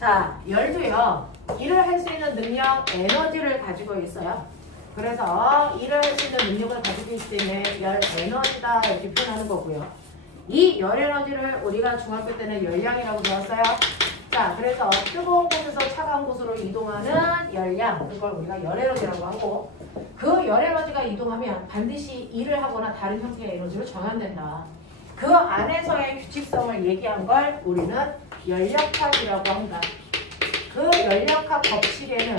자, 열도요. 일을 할 수 있는 능력, 에너지를 가지고 있어요. 그래서 일을 할 수 있는 능력을 가지고 있을 때는 열 에너지다 이렇게 표현하는 거고요. 이 열 에너지를 우리가 중학교 때는 열량이라고 배웠어요. 자, 그래서 뜨거운 곳에서 차가운 곳으로 이동하는 열량, 그걸 우리가 열 에너지라고 하고, 그 열 에너지가 이동하면 반드시 일을 하거나 다른 형태의 에너지로 전환된다. 그 안에서의 규칙성을 얘기한 걸 우리는 열역학이라고 한다. 그 열역학 법칙에는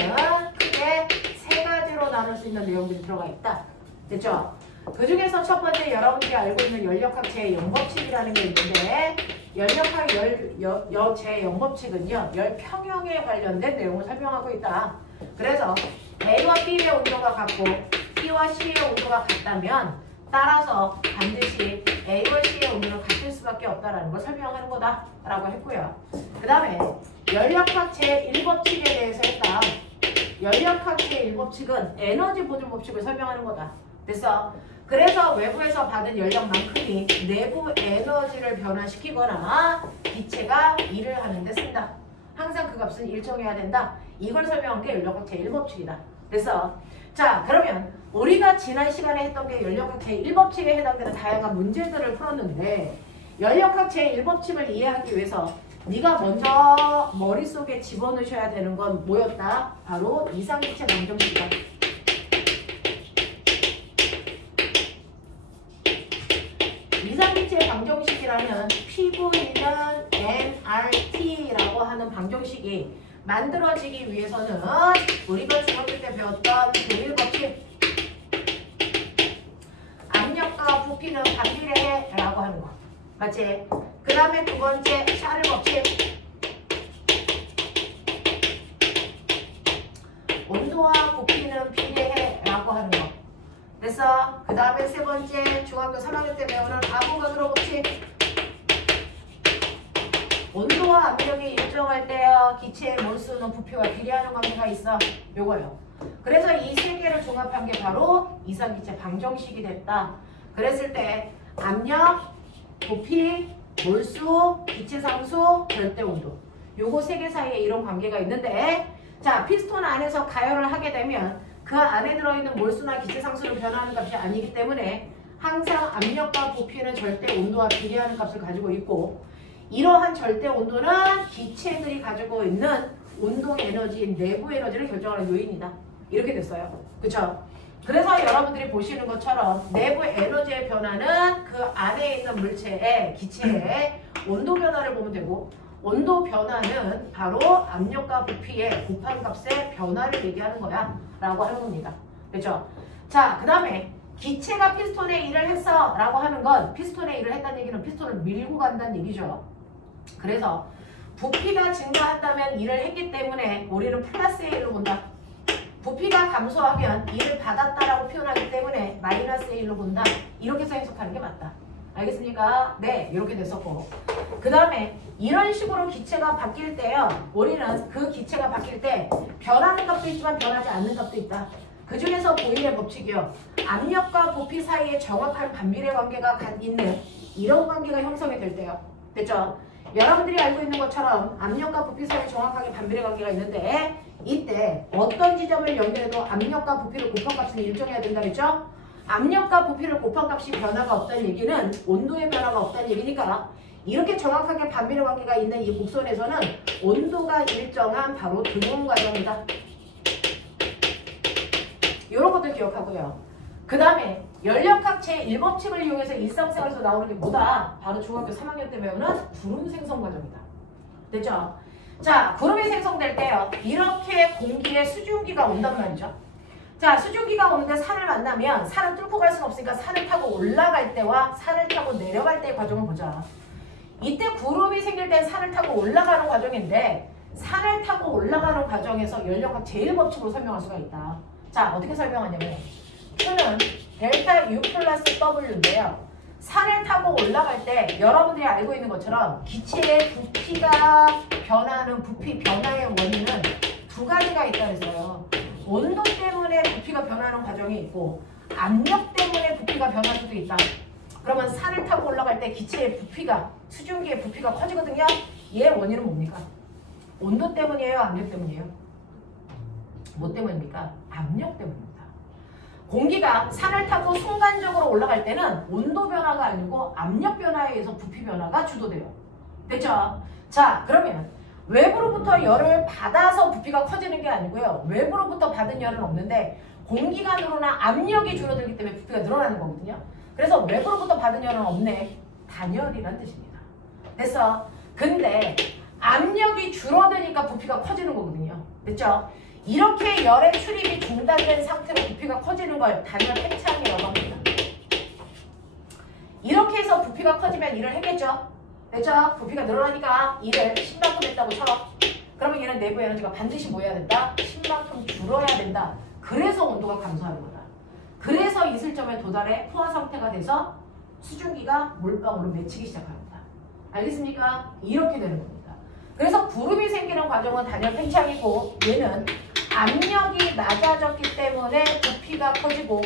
크게 세 가지로 나눌 수 있는 내용들이 들어가 있다. 됐죠? 그 중에서 첫 번째 여러분들이 알고 있는 열역학 제0법칙이라는 게 있는데, 열역학 제0법칙은요, 열평형에 관련된 내용을 설명하고 있다. 그래서 A와 B의 온도가 같고 B와 C의 온도가 같다면 따라서 반드시 A와 C의 온도는 같을 수밖에 없다는 걸 설명하는 거다 라고 했고요. 그 다음에 열역학 제1법칙에 대해서 했다. 열역학 제1법칙은 에너지 보존 법칙을 설명하는 거다. 됐어? 그래서 외부에서 받은 열력만큼이 내부 에너지를 변화시키거나 기체가 일을 하는 데 쓴다. 항상 그 값은 일정해야 된다. 이걸 설명한 게 열역학 제1법칙이다. 됐어? 자, 그러면 우리가 지난 시간에 했던 게 열역학 제1법칙에 해당되는 다양한 문제들을 풀었는데, 열역학 제1법칙을 이해하기 위해서 네가 먼저 머릿속에 집어넣으셔야 되는 건 뭐였다? 바로 이상기체 방정식이다. 이상기체 방정식이라는 PV는 nRT라고 하는 방정식이 만들어지기 위해서는 우리가 중학교 때 배웠던 동일법칙, 압력과 부피는 반비례해 라고 하는 거 맞지? 그 다음에 두 번째 샤를 법칙, 온도와 부피는 비례해 라고 하는 거 됐어? 그 다음에 세 번째 중학교 3학년 때 배우는 아보가드로 법칙, 온도와 압력이 일정할 때요 기체의 몰수는 부피와 비례하는 관계가 있어. 요거요. 그래서 이 세 개를 종합한 게 바로 이상기체 방정식이 됐다. 그랬을 때 압력, 부피, 몰수, 기체 상수, 절대 온도, 요거 세 개 사이에 이런 관계가 있는데, 자, 피스톤 안에서 가열을 하게 되면 그 안에 들어있는 몰수나 기체 상수는 변하는 값이 아니기 때문에 항상 압력과 부피는 절대 온도와 비례하는 값을 가지고 있고, 이러한 절대 온도는 기체들이 가지고 있는 운동 에너지인 내부 에너지를 결정하는 요인이다. 이렇게 됐어요. 그쵸? 그래서 여러분들이 보시는 것처럼 내부 에너지의 변화는 그 안에 있는 물체의 기체의 온도 변화를 보면 되고, 온도 변화는 바로 압력과 부피의 곱한 값의 변화를 얘기하는 거야 라고 하는 겁니다. 그렇죠? 자, 그 다음에 기체가 피스톤에 일을 했어 라고 하는 건, 피스톤에 일을 했다는 얘기는 피스톤을 밀고 간다는 얘기죠. 그래서 부피가 증가한다면 일을 했기 때문에 우리는 플러스의 일로 본다. 부피가 감소하면 일을 받았다라고 표현하기 때문에 마이너스의 일로 본다. 이렇게 해서 해석하는 게 맞다. 알겠습니까? 네, 이렇게 됐었고, 그 다음에 이런 식으로 기체가 바뀔 때요, 우리는 그 기체가 바뀔 때 변하는 값도 있지만 변하지 않는 값도 있다. 그 중에서 보일의 법칙이요, 압력과 부피 사이에 정확한 반비례 관계가 있는 이런 관계가 형성이 될 때요. 됐죠? 여러분들이 알고 있는 것처럼 압력과 부피 사이에 정확하게 반비례 관계가 있는데, 이때 어떤 지점을 연결해도 압력과 부피를 곱한 값은 일정해야 된다 그랬죠? 압력과 부피를 곱한 값이 변화가 없다는 얘기는 온도의 변화가 없다는 얘기니까, 이렇게 정확하게 반비례 관계가 있는 이 곡선에서는 온도가 일정한 바로 등온 과정이다. 이런 것들 기억하고요. 그 다음에 열역학 제1법칙을 이용해서 일상생활에서 나오는 게 뭐다? 바로 중학교 3학년 때 배우는 구름 생성 과정이다. 됐죠? 자, 구름이 생성될 때요, 이렇게 공기에 수증기가 온단 말이죠. 자, 수증기가 오는데 산을 만나면 산을 뚫고 갈 수는 없으니까 산을 타고 올라갈 때와 산을 타고 내려갈 때의 과정을 보자. 이때 구름이 생길 땐 산을 타고 올라가는 과정인데, 산을 타고 올라가는 과정에서 열역학 제1법칙으로 설명할 수가 있다. 자, 어떻게 설명하냐면 Q는 델타 U 플러스 W인데요, 산을 타고 올라갈 때 여러분들이 알고 있는 것처럼 기체의 부피가 변하는 부피 변화의 원인은 두 가지가 있다 그랬어요. 온도 때문에 부피가 변하는 과정이 있고, 압력 때문에 부피가 변할 수도 있다. 그러면 산을 타고 올라갈 때 기체의 부피가, 수증기의 부피가 커지거든요. 얘의 원인은 뭡니까? 온도 때문이에요? 압력 때문이에요? 뭐 때문입니까? 압력 때문입니다. 공기가 산을 타고 순간적으로 올라갈 때는 온도 변화가 아니고 압력 변화에 의해서 부피 변화가 주도돼요. 됐죠? 자, 그러면 외부로부터 열을 받아서 부피가 커지는 게 아니고요. 외부로부터 받은 열은 없는데 공기가 늘어나 압력이 줄어들기 때문에 부피가 늘어나는 거거든요. 그래서 외부로부터 받은 열은 없네. 단열이란 뜻입니다. 됐어? 근데 압력이 줄어드니까 부피가 커지는 거거든요. 됐죠? 이렇게 열의 출입이 중단된 상태로 부피가 커지는 걸 단열 팽창이라고 합니다. 이렇게 해서 부피가 커지면 일을 했겠죠? 됐죠? 부피가 늘어나니까 일을 10만큼 했다고 쳐. 그러면 얘는 내부 에너지가 반드시 뭐 해야 된다? 10만큼 줄어야 된다. 그래서 온도가 감소하는 거다. 그래서 이슬점에 도달해 포화 상태가 돼서 수증기가 몰빵으로 맺히기 시작합니다. 알겠습니까? 이렇게 되는 겁니다. 그래서 구름이 생기는 과정은 단열 팽창이고 얘는 압력이 낮아졌기 때문에 부피가 커지고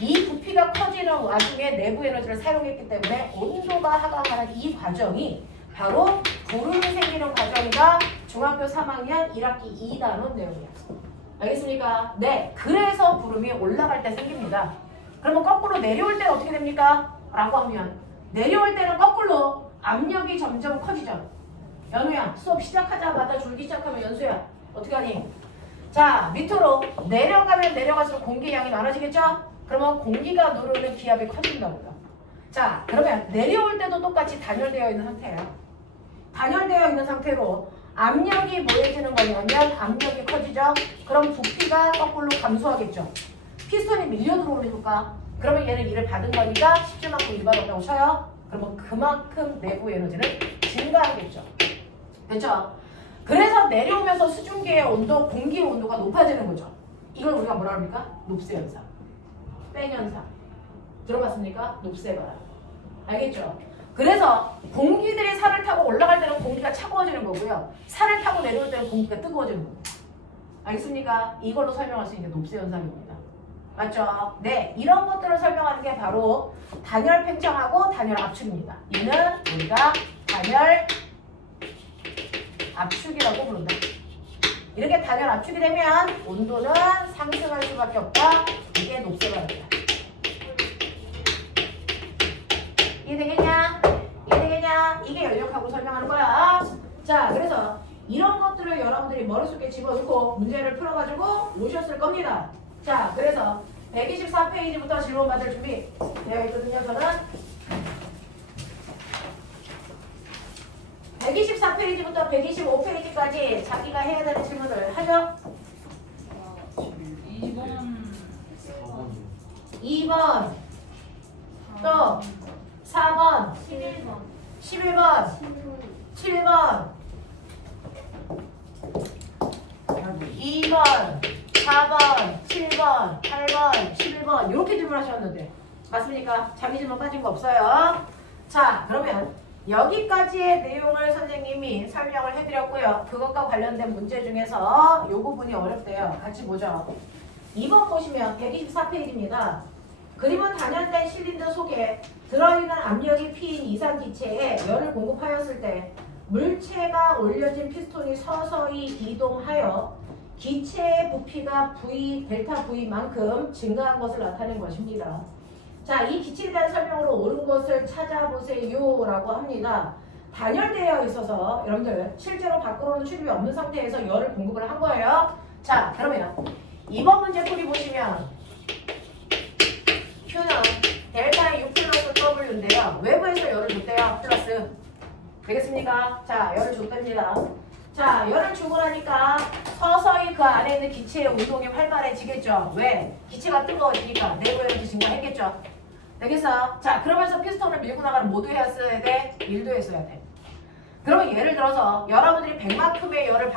이 부피가 커지는 와중에 내부 에너지를 사용했기 때문에 온도가 하강하는 이 과정이 바로 구름이 생기는 과정이다. 중학교 3학년 1학기 2단원 내용이야. 알겠습니까? 네. 그래서 구름이 올라갈 때 생깁니다. 그러면 거꾸로 내려올 때는 어떻게 됩니까? 라고 하면 내려올 때는 거꾸로 압력이 점점 커지죠. 연우야, 수업 시작하자마자 줄기 시작하면 연수야 어떻게 하니? 자, 밑으로 내려가면 내려갈수록 공기 양이 많아지겠죠? 그러면 공기가 누르는 기압이 커진다고요. 자, 그러면 내려올 때도 똑같이 단열되어 있는 상태예요. 단열되어 있는 상태로 압력이 뭐해지는 거냐면 압력이 커지죠? 그럼 부피가 거꾸로 감소하겠죠? 피스톤이 밀려 들어오는 효과. 그러면 얘는 일을 받은 거니까 17만큼 일 받았다고 쳐요? 그러면 그만큼 내부 에너지는 증가하겠죠. 됐죠? 그래서 내려오면서 수증기의 온도, 공기의 온도가 높아지는 거죠. 이걸 우리가 뭐라 합니까? 높새 현상. 뺀 현상. 들어봤습니까? 높새바람. 알겠죠? 그래서 공기들이 산을 타고 올라갈 때는 공기가 차가워지는 거고요. 산을 타고 내려올 때는 공기가 뜨거워지는 겁니다. 알겠습니까? 이걸로 설명할 수 있는 높새 현상입니다. 맞죠? 네, 이런 것들을 설명하는 게 바로 단열 팽창하고 단열 압축입니다. 얘는 우리가 단열 압축이라고 부른다. 이렇게 단열 압축이 되면 온도는 상승할 수밖에 없다. 이게 높새바람이다. 이해되겠냐? 이해되겠냐? 이게 연력하고 설명하는 거야. 자, 그래서 이런 것들을 여러분들이 머릿속에 집어넣고 문제를 풀어가지고 오셨을 겁니다. 자, 그래서 124페이지부터 질문 받을 준비 되어 있거든요. 저는 124페이지부터 125페이지까지 자기가 해야 되는 질문을 하죠. 2번 또 4번 11번 7번 2번 4번 7번 8번 11번 이렇게 질문하셨는데 맞습니까? 자기 질문 빠진 거 없어요. 자, 그러면 여기까지의 내용을 선생님이 설명을 해드렸고요. 그것과 관련된 문제 중에서 이 부분이 어렵대요. 같이 보죠. 2번 보시면 124페이지입니다. 그림은 단열된 실린더 속에 들어있는 압력이 P인 이산기체에 열을 공급하였을 때 물체가 올려진 피스톤이 서서히 이동하여 기체의 부피가 V, 델타 V만큼 증가한 것을 나타낸 것입니다. 자, 이 기체에 대한 설명으로 옳은 것을 찾아보세요 라고 합니다. 단열되어 있어서 여러분들 실제로 밖으로는 출입이 없는 상태에서 열을 공급을 한 거예요. 자, 그러면 이번 문제 풀이 보시면 Q는 델타의 U 플러스 W인데요. 외부에서 열을 줬대요. 플러스. 되겠습니까? 자, 열을 줬답니다. 자, 열을 주고 나니까 서서히 그 안에 있는 기체의 운동이 활발해지겠죠. 왜? 기체가 뜨거워지니까 내부 에너지 증가했겠죠. 되겠어? 자, 그러면서 피스톤을 밀고 나가는 모두 했어야 돼? 1도 했어야 돼. 그러면 예를 들어서 여러분들이 100만큼의 열을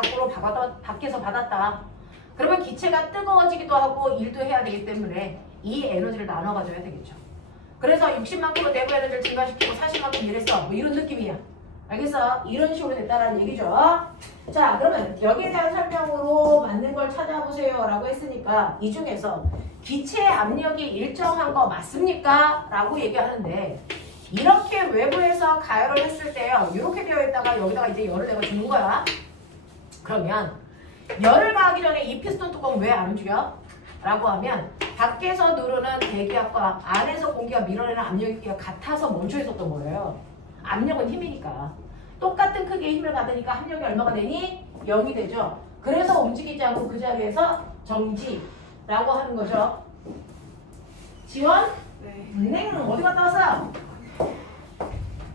밖에서 받았다. 그러면 기체가 뜨거워지기도 하고 일도 해야 되기 때문에 이 에너지를 나눠 가져야 되겠죠. 그래서 60만큼은 내부 에너지를 증가시키고 40만큼 일했어. 뭐 이런 느낌이야. 알겠어? 이런 식으로 됐다라는 얘기죠. 자, 그러면 여기에 대한 설명으로 맞는 걸 찾아보세요 라고 했으니까 이 중에서 기체 압력이 일정한 거 맞습니까? 라고 얘기하는데 이렇게 외부에서 가열을 했을 때요. 이렇게 되어 있다가 여기다가 이제 열을 내가 주는 거야. 그러면 열을 가하기 전에 이 피스톤 뚜껑 왜 안 움직여? 라고 하면 밖에서 누르는 대기압과 안에서 공기가 밀어내는 압력이 같아서 멈춰 있었던 거예요. 압력은 힘이니까. 똑같은 크기의 힘을 받으니까 압력이 얼마가 되니? 0이 되죠. 그래서 움직이지 않고 그 자리에서 정지라고 하는 거죠. 지원? 네. 어디 갔다 왔어?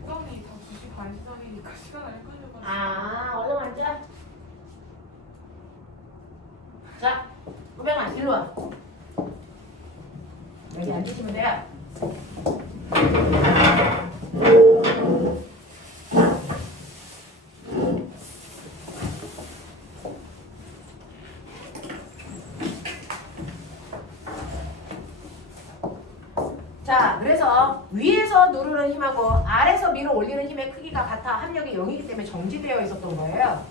수업이 다 2시 반 시작이니까 시간 안 끌려가지고. 아, 얼른 앉아. 자, 후배가 일로 와. 여기 앉으시면 돼요. 자, 그래서 위에서 누르는 힘하고 아래에서 밀어 올리는 힘의 크기가 같아 합력이 0이기 때문에 정지되어 있었던 거예요.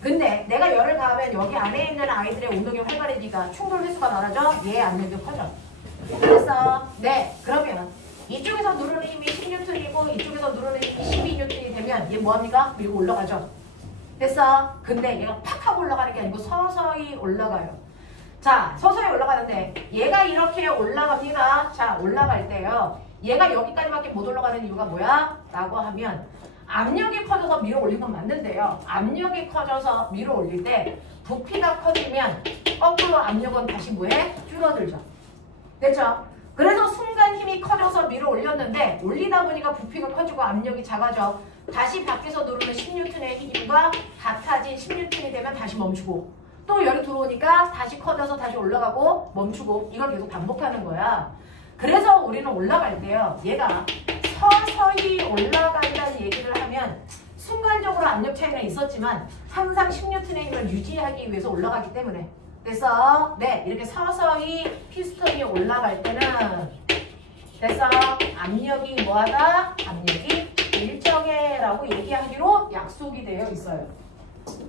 근데 내가 열을 가하면 여기 안에 있는 아이들의 운동이 활발해지니까 충돌 횟수가 많아져. 얘 압력이 커져. 그래서 네, 그러면 이쪽에서 누르는 힘이 10N이고 이쪽에서 누르는 힘이 12N이 되면 얘 뭐합니까? 밀고 올라가죠. 됐어? 근데 얘가 팍 하고 올라가는 게 아니고 서서히 올라가요. 자, 서서히 올라가는데 얘가 이렇게 올라갑니다. 자, 올라갈 때요. 얘가 여기까지밖에 못 올라가는 이유가 뭐야? 라고 하면 압력이 커져서 밀어 올린 건 맞는데요. 압력이 커져서 밀어 올릴 때 부피가 커지면 거꾸로 압력은 다시 뭐해? 줄어들죠. 됐죠? 그래서 순간 힘이 커져서 밀어 올렸는데 올리다 보니까 부피가 커지고 압력이 작아져. 다시 밖에서 누르는 10N의 힘과 같아진 10N이 되면 다시 멈추고 또 열이 들어오니까 다시 커져서 다시 올라가고 멈추고 이걸 계속 반복하는 거야. 그래서 우리는 올라갈 때요. 얘가 서서히 올라간다는 얘기를 하면 순간적으로 압력 차이는 있었지만 항상 10N의 힘을 유지하기 위해서 올라가기 때문에 그래서 네, 이렇게 서서히 피스톤이 올라갈 때는 그래서 압력이 뭐하다? 압력이 일정해라고 얘기하기로 약속이 되어 있어요.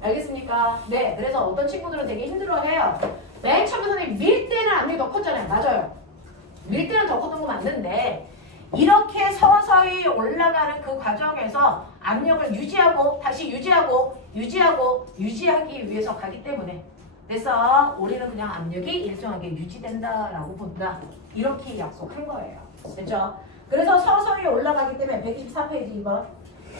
알겠습니까? 네, 그래서 어떤 친구들은 되게 힘들어해요. 맨 처음에 선생님 밀 때는 압력이 더 컸잖아요. 맞아요. 밀 때는 더 컸던 거 맞는데 이렇게 서서히 올라가는 그 과정에서 압력을 유지하고 다시 유지하기 위해서 가기 때문에 그래서 우리는 그냥 압력이 일정하게 유지된다라고 본다. 이렇게 약속한 거예요. 됐죠? 그래서 서서히 올라가기 때문에 124페이지 2번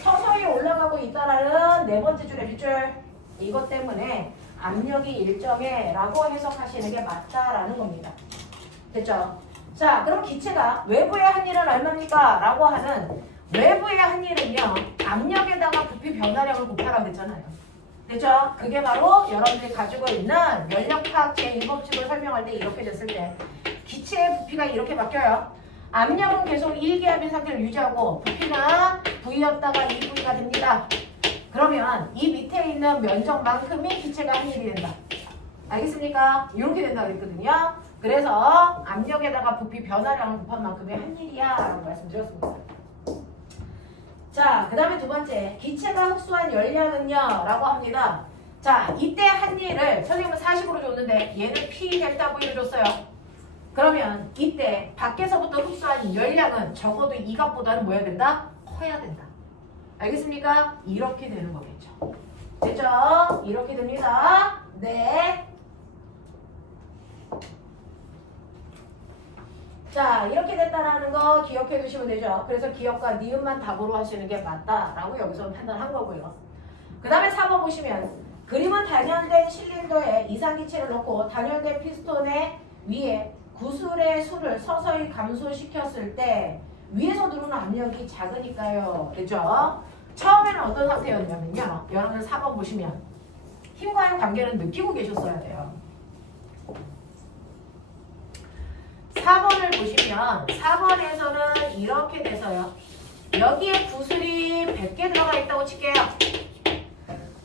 서서히 올라가고 있다라는 네 번째 줄의 빗줄 이것 때문에 압력이 일정해 라고 해석하시는 게 맞다라는 겁니다. 됐죠? 자, 그럼 기체가 외부의 한 일은 얼마입니까? 라고 하는 외부의 한 일은요. 압력에다가 부피 변화량을 곱하라고 했잖아요. 됐죠? 그게 바로 여러분들이 가지고 있는 연력파악 제1법칙을 설명할 때 이렇게 됐을 때 기체의 부피가 이렇게 바뀌어요. 압력은 계속 1기압인 상태를 유지하고 부피는 V였다가 2V가 됩니다. 그러면 이 밑에 있는 면적만큼이 기체가 한 일이 된다. 알겠습니까? 이렇게 된다고 했거든요. 그래서 압력에다가 부피 변화량을 곱한 만큼의 한 일이야 라고 말씀드렸습니다. 자, 그 다음에 두 번째 기체가 흡수한 열량은요 라고 합니다. 자, 이때 한 일을 선생님은 40으로 줬는데 얘는 P 델타 V로 줬어요. 그러면 이때 밖에서부터 흡수한 열량은 적어도 이 값보다는 뭐 해야 된다? 커야 된다. 알겠습니까? 이렇게 되는 거겠죠. 됐죠? 이렇게 됩니다. 네. 자, 이렇게 됐다라는 거 기억해 두시면 되죠. 그래서 기억과 니은만 답으로 하시는 게 맞다라고 여기서 판단한 거고요. 그 다음에 4번 보시면 그림은 단열된 실린더에 이상기체를 넣고 단열된 피스톤의 위에 구슬의 수를 서서히 감소시켰을 때 위에서 들어오는 압력이 작으니까요. 그죠? 처음에는 어떤 상태였냐면요. 여러분들 4번 보시면 힘과의 관계를 느끼고 계셨어야 돼요. 4번을 보시면 4번에서는 이렇게 돼서요. 여기에 구슬이 100개 들어가 있다고 칠게요.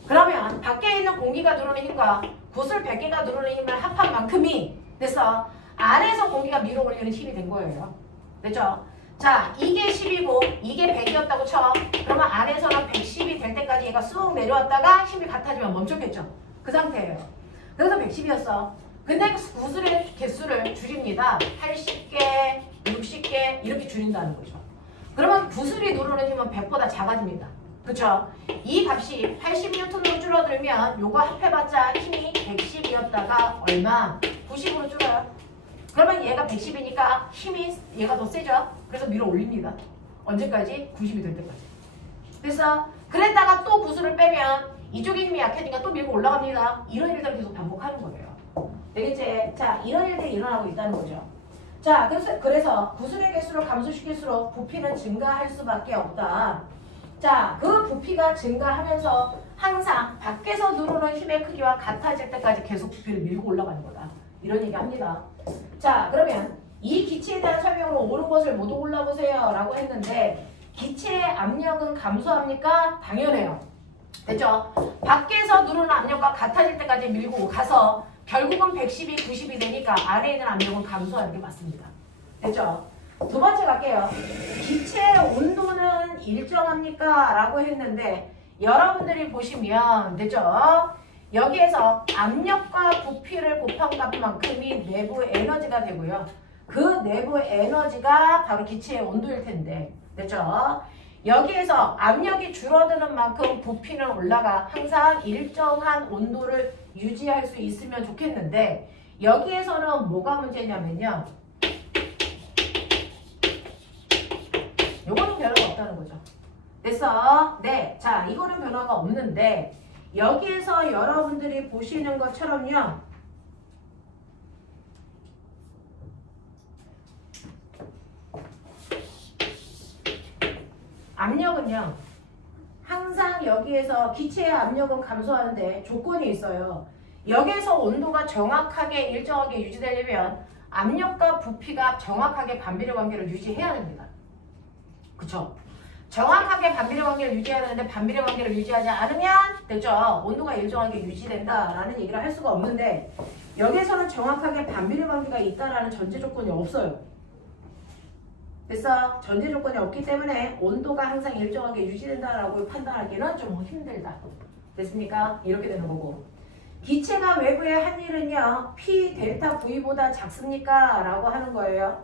그러면 밖에 있는 공기가 들어오는 힘과 구슬 100개가 들어오는 힘을 합한 만큼이 돼서 안에서 공기가 밀어 올리는 힘이 된 거예요. 됐죠? 자, 이게 10이고 이게 100이었다고 쳐. 그러면 안에서는 110이 될 때까지 얘가 쑥 내려왔다가 힘이 같아지면 멈췄겠죠? 그 상태예요. 그래서 110이었어. 근데 구슬의 개수를 줄입니다. 80개, 60개 이렇게 줄인다는 거죠. 그러면 구슬이 누르는 힘은 100보다 작아집니다. 그쵸? 이 값이 80N으로 줄어들면 요거 합해봤자 힘이 110이었다가 얼마? 90으로 줄어요. 그러면 얘가 110이니까 힘이 얘가 더 세죠? 그래서 밀어 올립니다. 언제까지? 90이 될 때까지. 그래서 그랬다가 또 구수를 빼면 이쪽에 힘이 약해지니까 또 밀고 올라갑니다. 이런 일들을 계속 반복하는 거예요. 되겠지? 자, 이런 일들이 일어나고 있다는 거죠. 자, 그래서 구순의 개수를 감소시킬수록 부피는 증가할 수밖에 없다. 자, 그 부피가 증가하면서 항상 밖에서 누르는 힘의 크기와 같아질 때까지 계속 부피를 밀고 올라가는 거다. 이런 얘기 합니다. 자, 그러면 이 기체에 대한 설명으로 옳은 것을 모두 골라보세요 라고 했는데 기체의 압력은 감소합니까? 당연해요. 됐죠? 밖에서 누르는 압력과 같아질 때까지 밀고 가서 결국은 110이 90이 되니까 안에 있는 압력은 감소하는 게 맞습니다. 됐죠? 두 번째 갈게요. 기체의 온도는 일정합니까? 라고 했는데 여러분들이 보시면 됐죠? 여기에서 압력과 부피를 곱한 값만큼이 내부 에너지가 되고요. 그 내부 에너지가 바로 기체의 온도일 텐데 됐죠? 여기에서 압력이 줄어드는 만큼 부피는 올라가 항상 일정한 온도를 유지할 수 있으면 좋겠는데 여기에서는 뭐가 문제냐면요. 요거는 변화가 없다는 거죠. 됐어? 네. 자, 이거는 변화가 없는데 여기에서 여러분들이 보시는 것처럼요. 압력은요. 항상 여기에서 기체의 압력은 감소하는데 조건이 있어요. 여기에서 온도가 정확하게 일정하게 유지되려면 압력과 부피가 정확하게 반비례 관계를 유지해야 됩니다. 그쵸? 정확하게 반비례 관계를 유지해야 되는데 반비례 관계를 유지하지 않으면 됐죠? 온도가 일정하게 유지된다라는 얘기를 할 수가 없는데 여기에서는 정확하게 반비례 관계가 있다라는 전제 조건이 없어요. 그래서 전제 조건이 없기 때문에 온도가 항상 일정하게 유지된다라고 판단하기는 좀 힘들다. 됐습니까? 이렇게 되는 거고. 기체가 외부에 한 일은요. P 델타 V보다 작습니까? 라고 하는 거예요.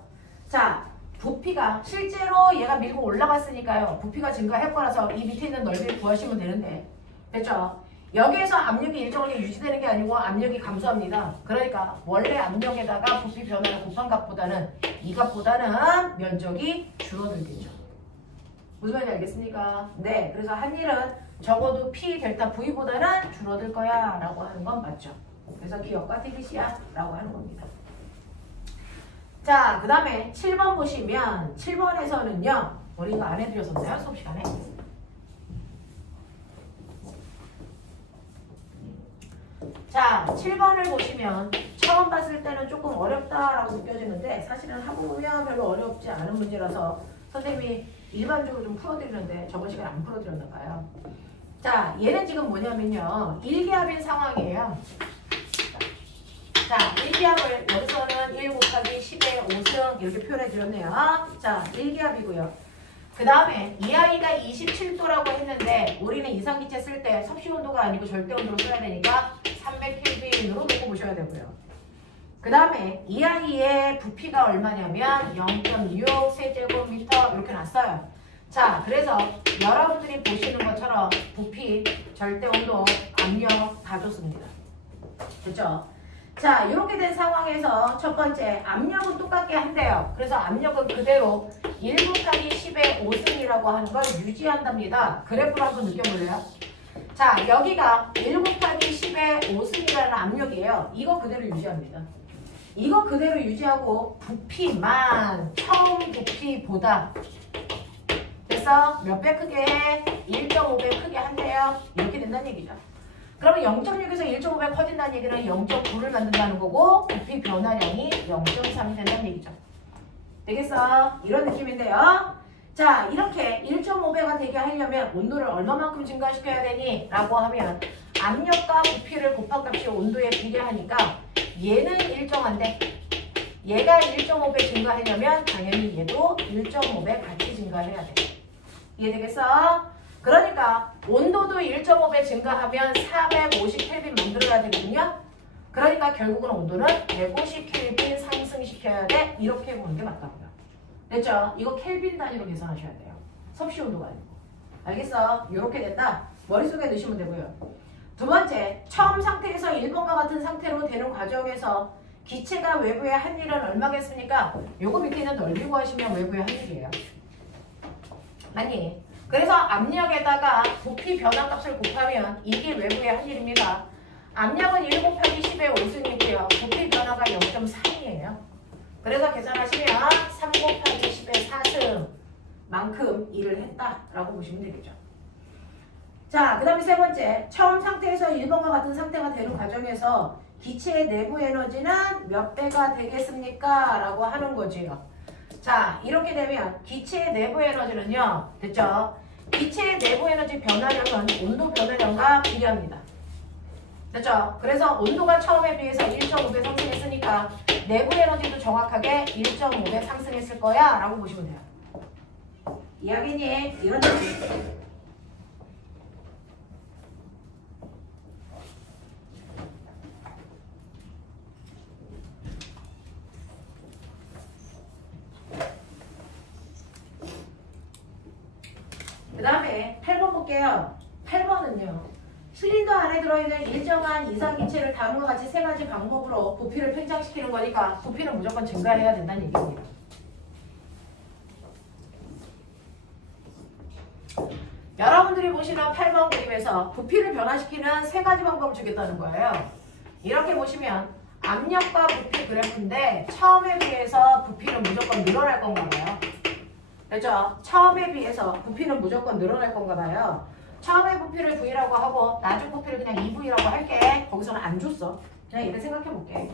자, 부피가 실제로 얘가 밀고 올라갔으니까요. 부피가 증가할 거라서 이 밑에 있는 넓이를 구하시면 되는데 됐죠? 여기에서 압력이 일정하게 유지되는 게 아니고 압력이 감소합니다. 그러니까 원래 압력에다가 부피 변화를 곱한 값보다는 이 값보다는 면적이 줄어들겠죠. 무슨 말인지 알겠습니까? 네, 그래서 한 일은 적어도 P 델타 V보다는 줄어들 거야 라고 하는 건 맞죠. 그래서 기억과 TBC야 라고 하는 겁니다. 자, 그 다음에 7번 보시면 7번에서는요. 우리 이거 안 해드렸었나요? 수업 시간에? 자, 7번을 보시면 처음 봤을 때는 조금 어렵다라고 느껴지는데 사실은 하고 보면 별로 어렵지 않은 문제라서 선생님이 일반적으로 좀 풀어드리는데 저번 시간에 안 풀어드렸나 봐요. 자, 얘는 지금 뭐냐면요. 일기압인 상황이에요. 자, 일기압을 여기서는 1 곱하기 10의 5승 이렇게 표현해 드렸네요. 자, 일기압이고요. 그 다음에 이 아이가 27도라고 했는데 우리는 이상기체 쓸 때 섭씨온도가 아니고 절대온도로 써야 되니까 300켈빈으로 놓고 보셔야 되고요. 그 다음에 이 아이의 부피가 얼마냐면 0.6 세제곱미터 이렇게 났어요. 자, 그래서 여러분들이 보시는 것처럼 부피, 절대온도, 압력 다 줬습니다. 됐죠? 자, 이렇게 된 상황에서 첫 번째 압력은 똑같게 한대요. 그래서 압력은 그대로 1 곱하기 10의 5승이라고 하는 걸 유지한답니다. 그래프로 한번 느껴볼래요? 자, 여기가 1 곱하기 10의 5승이라는 압력이에요. 이거 그대로 유지합니다. 이거 그대로 유지하고 부피만 처음 부피보다 그래서 몇 배 크게 해? 1.5배 크게 한대요. 이렇게 된다는 얘기죠. 그러면 0.6에서 1.5배 커진다는 얘기는 0.9를 만든다는 거고 부피 변화량이 0.3이 된다는 얘기죠. 되겠어? 이런 느낌인데요. 자, 이렇게 1.5배가 되게 하려면 온도를 얼마만큼 증가시켜야 되니? 라고 하면 압력과 부피를 곱한 값이 온도에 비례하니까 얘는 일정한데 얘가 1.5배 증가하려면 당연히 얘도 1.5배 같이 증가해야 돼. 이해되겠어? 그러니까 온도도 1.5배 증가하면 450켈빈 만들어야 되거든요. 그러니까 결국은 온도는 150켈빈 상승시켜야 돼. 이렇게 보는 게 맞다고요. 됐죠? 이거 켈빈 단위로 계산하셔야 돼요. 섭씨 온도가 아니고. 알겠어? 이렇게 된다. 머릿속에 넣으시면 되고요. 두 번째, 처음 상태에서 1번과 같은 상태로 되는 과정에서 기체가 외부에 한 일은 얼마겠습니까? 요거 밑에 있는 넓이 구하시면 외부에 한 일이에요. 아니, 그래서 압력에다가 부피 변화값을 곱하면 이게 외부의 한 일입니다. 압력은 1 곱하기 10의 5승이고요. 부피 변화가 0.3이에요. 그래서 계산하시면 3 곱하기 10의 4승만큼 일을 했다라고 보시면 되겠죠. 자, 그 다음에 세 번째, 처음 상태에서 1번과 같은 상태가 되는 과정에서 기체의 내부 에너지는 몇 배가 되겠습니까? 라고 하는 거지요. 자, 이렇게 되면 기체의 내부 에너지는요, 됐죠? 기체의 내부 에너지 변화량은 온도 변화량과 비례합니다. 됐죠? 그래서 온도가 처음에 비해서 1.5배 상승했으니까 내부 에너지도 정확하게 1.5배 상승했을 거야 라고 보시면 돼요. 이야기니 이런 느낌. 그 다음에 8번 볼게요. 8번은요. 실린더 안에 들어있는 일정한 이상 기체를 다음과 같이 세 가지 방법으로 부피를 팽창시키는 거니까 부피는 무조건 증가해야 된다는 얘기입니다. 여러분들이 보시는 8번 그림에서 부피를 변화시키는 세 가지 방법을 주겠다는 거예요. 이렇게 보시면 압력과 부피 그래프인데 처음에 비해서 부피는 무조건 늘어날 건가 봐요. 그렇죠? 처음에 비해서 부피는 무조건 늘어날 건가 봐요. 처음에 부피를 V라고 하고 나중 부피를 그냥 2V라고 할게. 거기서는 안 줬어. 그냥 이렇게 생각해 볼게.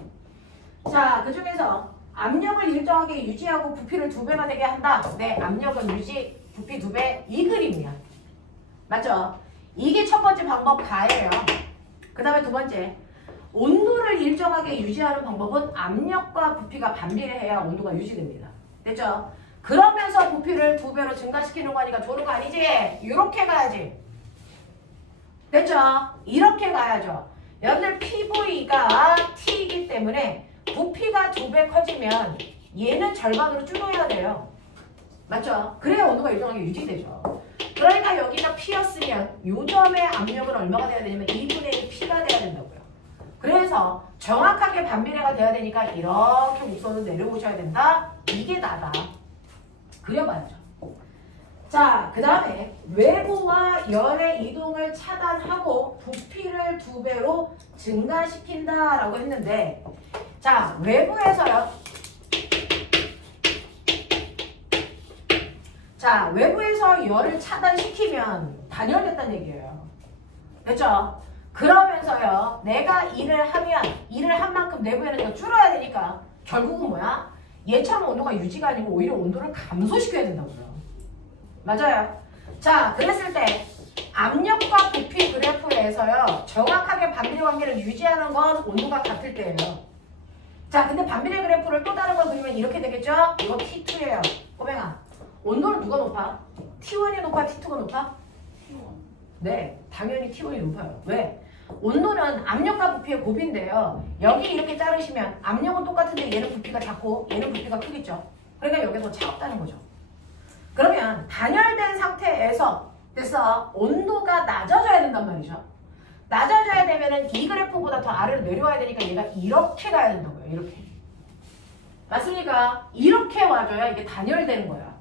자, 그 중에서 압력을 일정하게 유지하고 부피를 2배나 되게 한다. 네, 압력은 유지, 부피 2배 이 그림이야. 맞죠? 이게 첫 번째 방법 가예요. 그 다음에 두 번째, 온도를 일정하게 유지하는 방법은 압력과 부피가 반비례해야 온도가 유지됩니다. 됐죠? 그러면서 부피를 2배로 증가시키는 거니까 좋은 거 아니지? 이렇게 가야지. 됐죠? 이렇게 가야죠. 여러분들 PV가 T이기 때문에 부피가 2배 커지면 얘는 절반으로 줄여야 돼요. 맞죠? 그래야 온도가 일정하게 유지되죠. 그러니까 여기가 P였으면 요 점의 압력은 얼마가 돼야 되냐면 2분의 1 P가 돼야 된다고요. 그래서 정확하게 반비례가 돼야 되니까 이렇게 우선은 내려오셔야 된다. 이게 나다. 그려봐야죠. 자, 그 다음에 외부와 열의 이동을 차단하고 부피를 2배로 증가시킨다라고 했는데, 자, 외부에서요. 자, 외부에서 열을 차단시키면 단열됐다는 얘기예요. 됐죠? 그러면서요, 내가 일을 한 만큼 내부 에너지가 줄어야 되니까 결국은 뭐야? 얘처럼 온도가 유지가 아니고 오히려 온도를 감소시켜야 된다고요. 맞아요. 자, 그랬을 때 압력과 부피 그래프에서요, 정확하게 반비례 관계를 유지하는 건 온도가 같을 때예요. 자, 근데 반비례 그래프를 또 다른 걸 그리면 이렇게 되겠죠? 이거 T2예요. 꼬맹아, 온도는 누가 높아? T1이 높아? T2가 높아? T1. 네, 당연히 T1이 높아요. 왜? 온도는 압력과 부피의 곱인데요. 여기 이렇게 자르시면 압력은 똑같은데 얘는 부피가 작고 얘는 부피가 크겠죠. 그러니까 여기가 더 차갑다는 거죠. 그러면 단열된 상태에서 됐어. 온도가 낮아져야 된단 말이죠. 낮아져야 되면은 이 그래프보다 더 아래로 내려와야 되니까 얘가 이렇게 가야 된다고요. 이렇게. 맞습니까? 이렇게 와줘야 이게 단열되는 거야.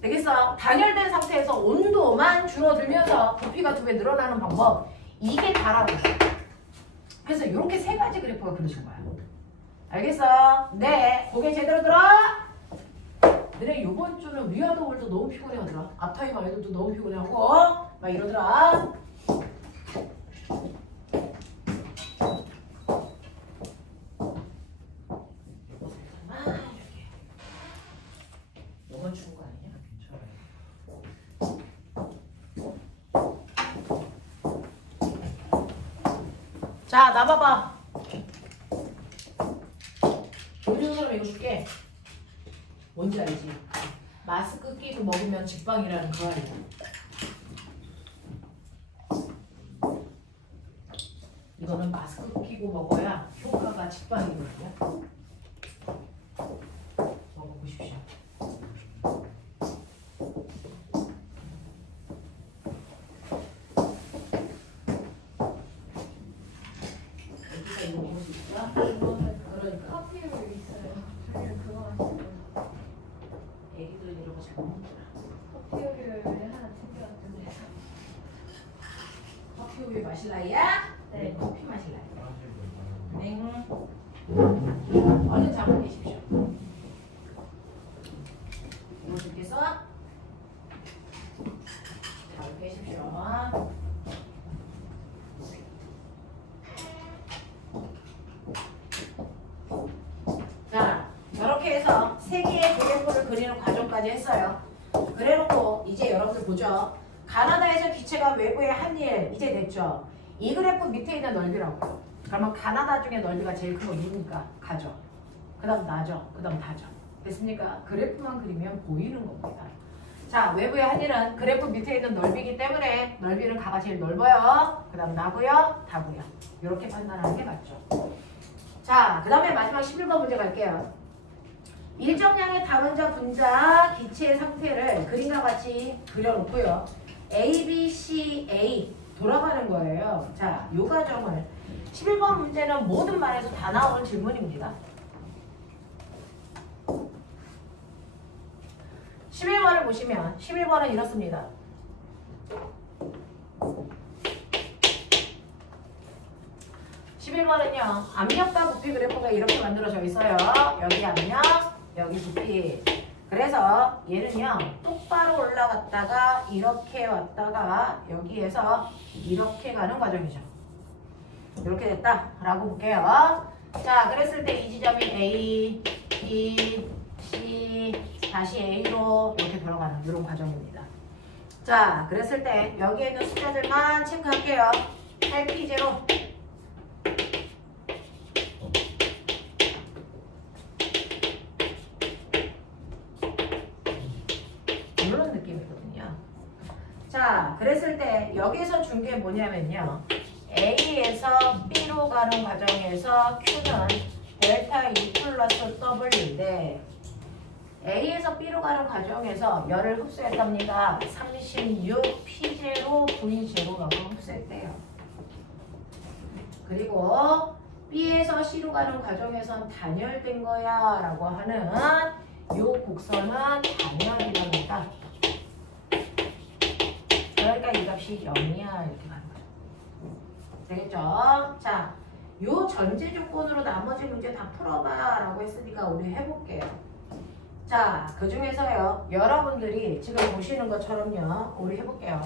되겠어? 단열된 상태에서 온도만 줄어들면서 부피가 2배 늘어나는 방법. 이게 다라고. 그래서 이렇게 세 가지 그래프가 그려진 거야. 알겠어? 네. 고개 제대로 들어. 너네 이번 주는 위아더 월도 너무 피곤해하더라. 앞타임 아이들도 너무 피곤해하고 막 이러더라. 이거 살짝만 이렇게. 이건 죽은 거 아니냐? 자, 나봐봐. 보여주는 사람 이거 줄게. 뭔지 알지? 마스크 끼고 먹으면 직방이라는 그 말이야. 이거는 마스크 끼고 먹어야 효과가 직방이거든요. 먹어보십시오. 커피 우유를 하나 챙겨왔던데. 커피 우유 마실라야? 네. 커피 마실라야? 네. 얼른 잠을 깨십시오. 이모님께서 잠을 깨십시오. 자, 이렇게 해서 세 개의 그래프를 그리는 과정까지 했어요. 그래놓고 이제 여러분들 보죠. 가나다에서 기체가 외부에 한 일 이제 됐죠. 이 그래프 밑에 있는 넓이라고. 그러면 가나다 중에 넓이가 제일 큰 거 누굽니까? 가죠. 그 다음 나죠. 그 다음 다죠. 됐습니까? 그래프만 그리면 보이는 겁니다. 자, 외부의 한 일은 그래프 밑에 있는 넓이기 때문에 넓이는 가가 제일 넓어요. 그 다음 나고요. 다고요. 이렇게 판단하는 게 맞죠. 자, 그 다음에 마지막 11번 문제 갈게요. 일정량의 다원자 분자 기체의 상태를 그림과 같이 그려놓고요. A, B, C, A 돌아가는 거예요. 자, 이 과정을 11번 문제는 모든 말에서 다 나오는 질문입니다. 11번을 보시면 11번은 이렇습니다. 압력과 부피 그래프가 이렇게 만들어져 있어요. 여기 압력, 여기 부피. 그래서 얘는요 똑바로 올라갔다가 이렇게 왔다가 여기에서 이렇게 가는 과정이죠. 이렇게 됐다라고 볼게요. 자, 그랬을 때 이 지점이 A, B, C, 다시 A로 이렇게 돌아가는 이런 과정입니다. 자, 그랬을 때 여기에 있는 숫자들만 체크할게요. 8P0 이런 느낌이거든요. 자, 그랬을 때 여기서 준 게 뭐냐면요. A에서 B로 가는 과정에서 Q는 델타 U 플러스 W인데 A에서 B로 가는 과정에서 열을 흡수했답니다. 36 P0 V0만큼 흡수했대요. 그리고 B에서 C로 가는 과정에선 단열된 거야 라고 하는 요 곡선은 단열이랍니다. 그러니까 이 값이 0이야 이렇게 가는 거죠. 되겠죠? 자, 요 전제 조건으로 나머지 문제 다 풀어봐 라고 했으니까 우리 해볼게요. 자, 그 중에서요 여러분들이 지금 보시는 것처럼요 우리 해볼게요.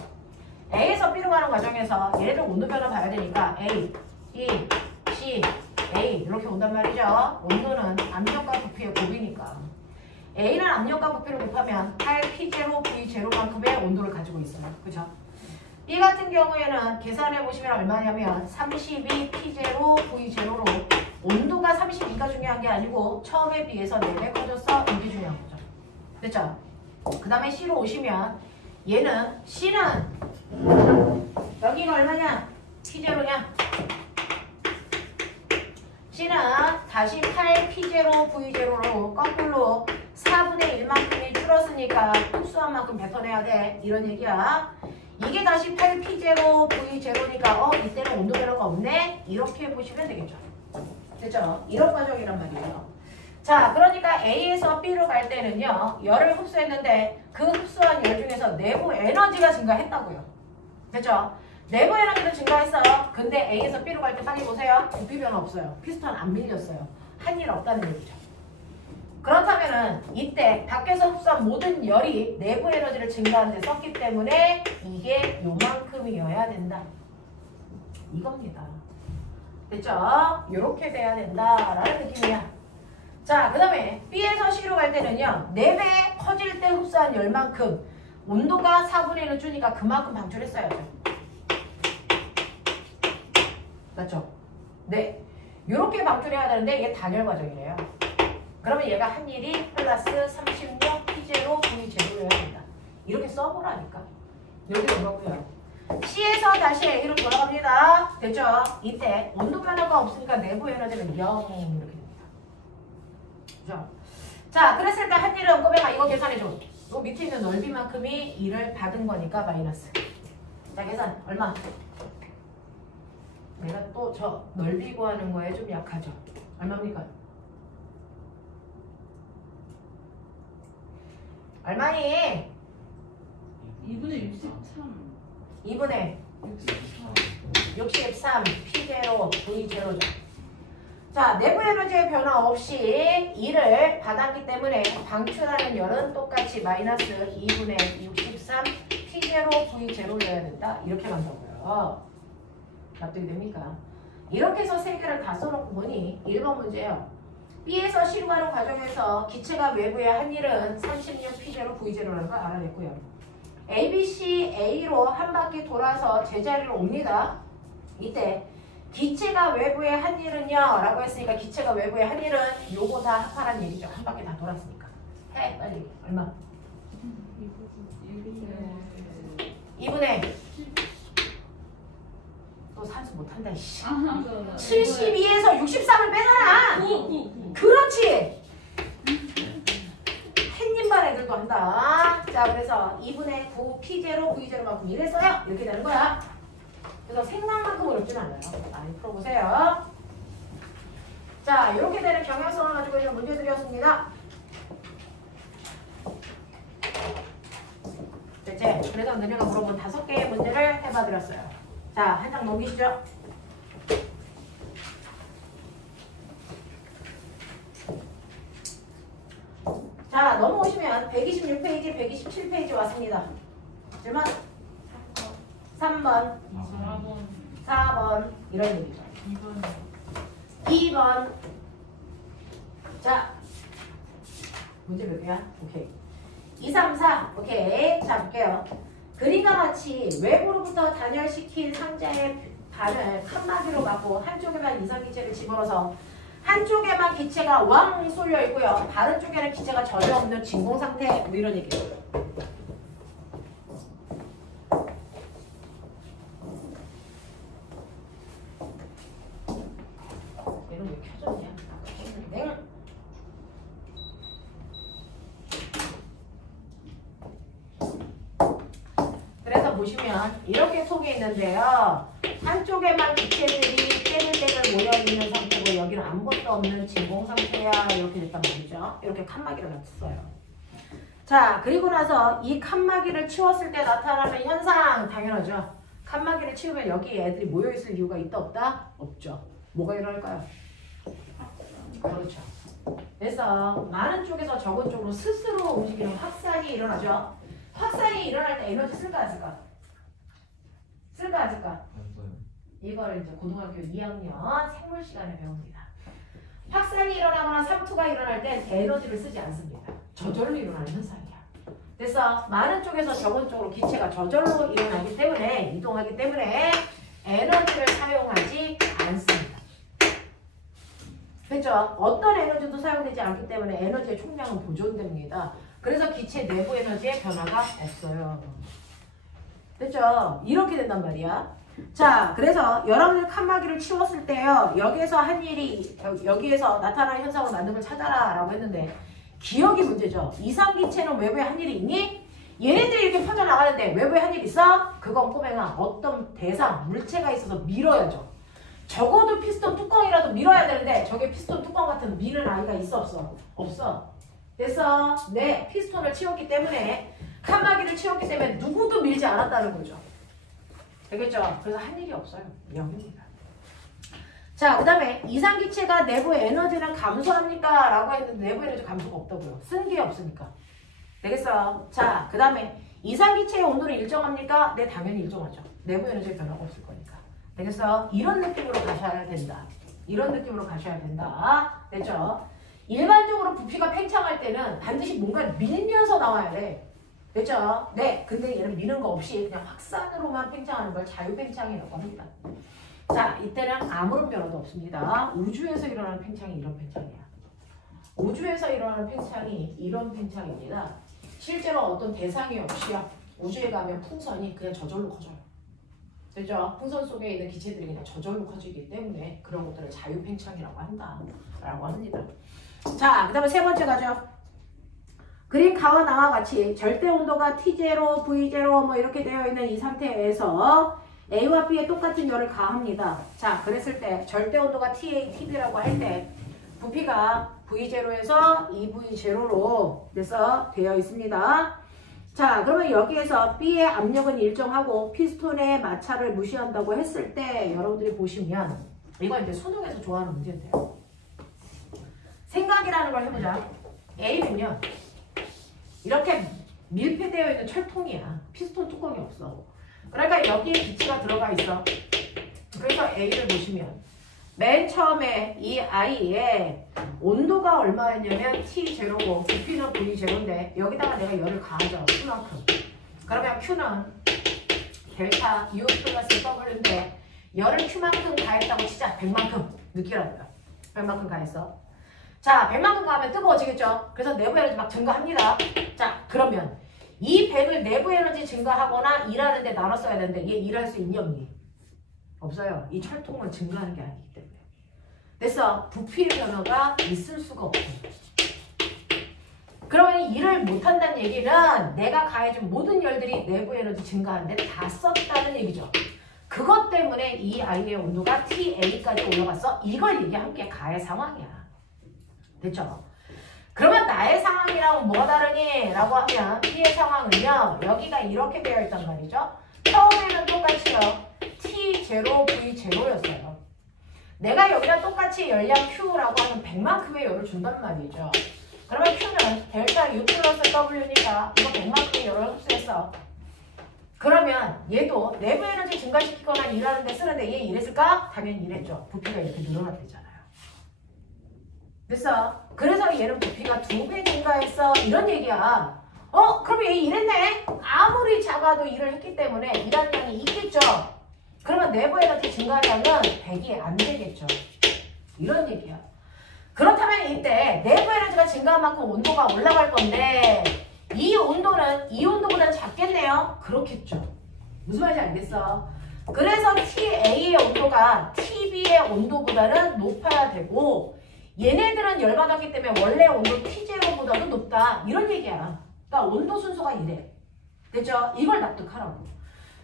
A에서 B로 가는 과정에서 얘를 온도 변화 봐야 되니까 A, B, C, A 이렇게 온단 말이죠. 온도는 압력과 부피의 곱이니까 A는 압력과 부피를 곱하면 8P0, V0만큼의 온도를 가지고 있어요. 그죠? B 같은 경우에는 계산해보시면 얼마냐면 32P0, V0로 온도가 32가 중요한 게 아니고 처음에 비해서 4배 커졌어. 이게 중요한 거죠. 됐죠? 그 다음에 C로 오시면 얘는 C는 여기가 얼마냐? P0냐? C는 다시 8P0, V0로 거꾸로 4분의 1만큼이 줄었으니까 흡수한 만큼 뱉어내야 돼. 이런 얘기야. 이게 다시 8P0, V0니까 이때는 온도 변화가 없네? 이렇게 보시면 되겠죠. 됐죠? 이런 과정이란 말이에요. 자, 그러니까 A에서 B로 갈 때는요. 열을 흡수했는데 그 흡수한 열 중에서 내부 에너지가 증가했다고요. 됐죠? 내부 에너지도 증가했어. 근데 A에서 B로 갈 때 빨리 보세요. 부피 변화 없어요. 피스톤 안 밀렸어요. 한 일 없다는 얘기죠. 그렇다면은 이때 밖에서 흡수한 모든 열이 내부 에너지를 증가하는 데 썼기 때문에 이게 요만큼이어야 된다. 이겁니다. 됐죠? 이렇게 돼야 된다라는 느낌이야. 자, 그 다음에 B에서 C로 갈 때는요. 4배 커질 때 흡수한 열만큼 온도가 4분의 1을 주니까 그만큼 방출했어야죠. 맞죠? 네. 이렇게 방출해야 되는데 이게 단열 과정이래요. 그러면 얘가 한 일이 플러스 36 P0 V0여야 된다. 이렇게 써보라니까. 여기 그렇고요. C에서 다시 A로 돌아갑니다. 됐죠? 이때 온도 변화가 없으니까 내부 에너지는 0 이렇게 됩니다. 그죠? 자, 그랬을 때 한 일은 꼬매가 이거 계산해줘. 요 밑에 있는 넓이만큼이 2를 받은 거니까 마이너스. 자, 계산 얼마? 내가 또 저 넓이 구하는 거에 좀 약하죠. 얼마입니까? 얼마니? 2분의 63. 2분의 63. 63 P0 V0죠. 자, 내부 에너지의 변화 없이 2를 받았기 때문에 방출하는 열은 똑같이 마이너스 2분의 63 P0 V0를 해야 된다. 이렇게 간다고요. 납득이 됩니까? 이렇게 해서 세 개를 다 써놓고 보니 1번 문제예요. B에서 C로 가는 과정에서 기체가 외부에 한 일은 36 P0 V0라는 걸 알아냈고요. A, B, C, A로 한 바퀴 돌아서 제자리로 옵니다. 이때 기체가 외부에 한 일은요 라고 했으니까 기체가 외부에 한 일은 요거 다 합하란 얘기죠. 한 바퀴 다 돌았으니까. 해 빨리. 얼마? 2분의 또 산수 못한다. 72에서 63을 빼잖아. 9. 그렇지. 햇님반 애들도 한다. 자, 그래서 2분의 9 P0 V0만큼 이랬어요. 이렇게 되는 거야. 그래서 생각만큼 어렵진 않아요. 많이 풀어보세요. 자, 이렇게 되는 경향성을 가지고 있는 문제들이었습니다. 대체 그래서 너네가 물어본 5개의 문제를 해봐드렸어요. 자, 한 장 넘기시죠. 자, 넘어오시면 126페이지, 127페이지 왔습니다. 질문 3번, 4번 이런 얘기죠. 2번. 자, 문제 몇 개야? 오케이. 2, 3, 4. 오케이. 자, 볼게요. 그림과 같이 외부로부터 단열시킨 상자의 반을 칸막이로 막고 한쪽에만 이상기체를 집어넣어서 한쪽에만 기체가 왕 쏠려 있고요. 다른 쪽에는 기체가 전혀 없는 진공 상태. 뭐 이런 얘기예요. 얘는 왜 켜졌냐? 네. 그래서 보시면 이렇게 속에 있는데요. 한쪽에만 기체들이 떼글떼글 모여있는 상태고 여기는 아무것도 없는 진공 상태야. 이렇게 됐단 말이죠. 이렇게 칸막이를 놨어요. 자, 그리고 나서 이 칸막이를 치웠을 때 나타나는 현상 당연하죠. 칸막이를 치우면 여기 애들이 모여있을 이유가 있다 없다? 없죠. 뭐가 일어날까요? 그렇죠. 그래서 많은 쪽에서 적은 쪽으로 스스로 움직이는 확산이 일어나죠. 확산이 일어날 때 에너지 쓸까 안 쓸까? 쓸까 안 쓸까? 이거를 이제 고등학교 2학년 생물 시간에 배웁니다. 확산이 일어나거나 삼투가 일어날 땐 에너지를 쓰지 않습니다. 저절로 일어나는 현상이야. 그래서 많은 쪽에서 적은 쪽으로 기체가 저절로 일어나기 때문에 이동하기 때문에 에너지를 사용하지 않습니다. 그렇죠? 어떤 에너지도 사용되지 않기 때문에 에너지의 총량은 보존됩니다. 그래서 기체 내부 에너지의 변화가 없어요. 됐죠? 이렇게 된단 말이야. 자, 그래서 여러분들 칸막이를 치웠을 때요. 여기에서 한 일이 여기에서 나타나는 현상을 만든 걸 찾아라 라고 했는데 기억이 문제죠. 이상기체는 외부에 한 일이 있니? 얘네들이 이렇게 퍼져나가는데 외부에 한 일 있어? 그건 꼬맹아 어떤 대상, 물체가 있어서 밀어야죠. 적어도 피스톤 뚜껑이라도 밀어야 되는데 저게 피스톤 뚜껑 같은 미는 아이가 있어 없어? 없어. 그래서 네, 피스톤을 치웠기 때문에 칸막이를 치웠기 때문에 누구도 밀지 않았다는 거죠. 되겠죠? 그래서 한 일이 없어요. 0입니다. 자, 그 다음에 이상기체가 내부 에너지를 감소합니까? 라고 했는데 내부 에너지 감소가 없다고요. 쓴 게 없으니까. 되겠어? 자, 그 다음에 이상기체의 온도는 일정합니까? 네, 당연히 일정하죠. 내부 에너지의 변화가 없을 거니까. 되겠어? 이런 느낌으로 가셔야 된다. 이런 느낌으로 가셔야 된다. 됐죠? 일반적으로 부피가 팽창할 때는 반드시 뭔가를 밀면서 나와야 돼. 됐죠? 네. 근데 얘는 미는 거 없이 그냥 확산으로만 팽창하는 걸 자유팽창이라고 합니다. 자, 이때는 아무런 변화도 없습니다. 우주에서 일어나는 팽창이 이런 팽창이야. 우주에서 일어나는 팽창이 이런 팽창입니다. 실제로 어떤 대상이 없이요. 우주에 가면 풍선이 그냥 저절로 커져요. 됐죠? 풍선 속에 있는 기체들이 그냥 저절로 커지기 때문에 그런 것들을 자유팽창이라고 한다. 라고 합니다. 자, 그 다음에 세 번째 가죠. 그림 가와 나와 같이 절대 온도가 T0, V0 뭐 이렇게 되어 있는 이 상태에서 A와 B에 똑같은 열을 가합니다. 자, 그랬을 때 절대 온도가 TA, TB라고 할 때 부피가 V0에서 2V0로 돼서 되어 있습니다. 자, 그러면 여기에서 B의 압력은 일정하고 피스톤의 마찰을 무시한다고 했을 때 여러분들이 보시면 이거 이제 수능에서 좋아하는 문제인데요. 생각이라는 걸 해보자. A는요. 이렇게 밀폐되어 있는 철통이야. 피스톤 뚜껑이 없어. 그러니까 여기에 기체가 들어가 있어. 그래서 A를 보시면 맨 처음에 이 I의 온도가 얼마였냐면 T0고 부피는 V0인데 여기다가 내가 열을 가하죠. Q만큼. 그러면 Q는 델타 U 플러스 W인데 열을 Q만큼 가했다고 치자. 100만큼 느끼라고요. 100만큼 가했어. 자, 100만큼 가면 뜨거워지겠죠. 그래서 내부 에너지 막 증가합니다. 자, 그러면 이 100을 내부 에너지 증가하거나 일하는데 나눠 써야 되는데 얘 일할 수 있니 없니? 없어요. 이 철통은 증가하는 게 아니기 때문에. 됐어. 부피의 변화가 있을 수가 없어. 그러면 일을 못한다는 얘기는 내가 가해준 모든 열들이 내부 에너지 증가하는데 다 썼다는 얘기죠. 그것 때문에 이 아이의 온도가 TA까지 올라갔어. 이걸 얘기한 게 가해 상황이야. 됐죠? 그러면 나의 상황이랑 뭐가 다르니? 라고 하면 B의 상황은요. 여기가 이렇게 되어 있단 말이죠. 처음에는 똑같이요. T0, V0였어요. 내가 여기랑 똑같이 열량 Q라고 하는 100만큼의 열을 준단 말이죠. 그러면 Q는 델타 U 플러스 W니까 이거 100만큼의 열을 흡수했어. 그러면 얘도 내부 에너지 증가시키거나 일하는데 쓰는데 얘 일했을까? 당연히 일했죠. 부피가 이렇게 늘어났대잖아요. 됐어? 그래서 얘는 부피가 2배 증가했어. 이런 얘기야. 그럼 얘 일했네? 아무리 작아도 일을 했기 때문에 일하는 양이 있겠죠. 그러면 내부 에너지 증가량은 100이 안 되겠죠. 이런 얘기야. 그렇다면 이때 내부 에너지가 증가한 만큼 온도가 올라갈 건데 이 온도는 이 온도보다 작겠네요. 그렇겠죠. 무슨 말인지 알겠어? 그래서 TA의 온도가 TB의 온도보다는 높아야 되고 얘네들은 열받았기 때문에 원래 온도 T0보다도 높다. 이런 얘기야. 그러니까 온도 순서가 이래. 됐죠? 이걸 납득하라고.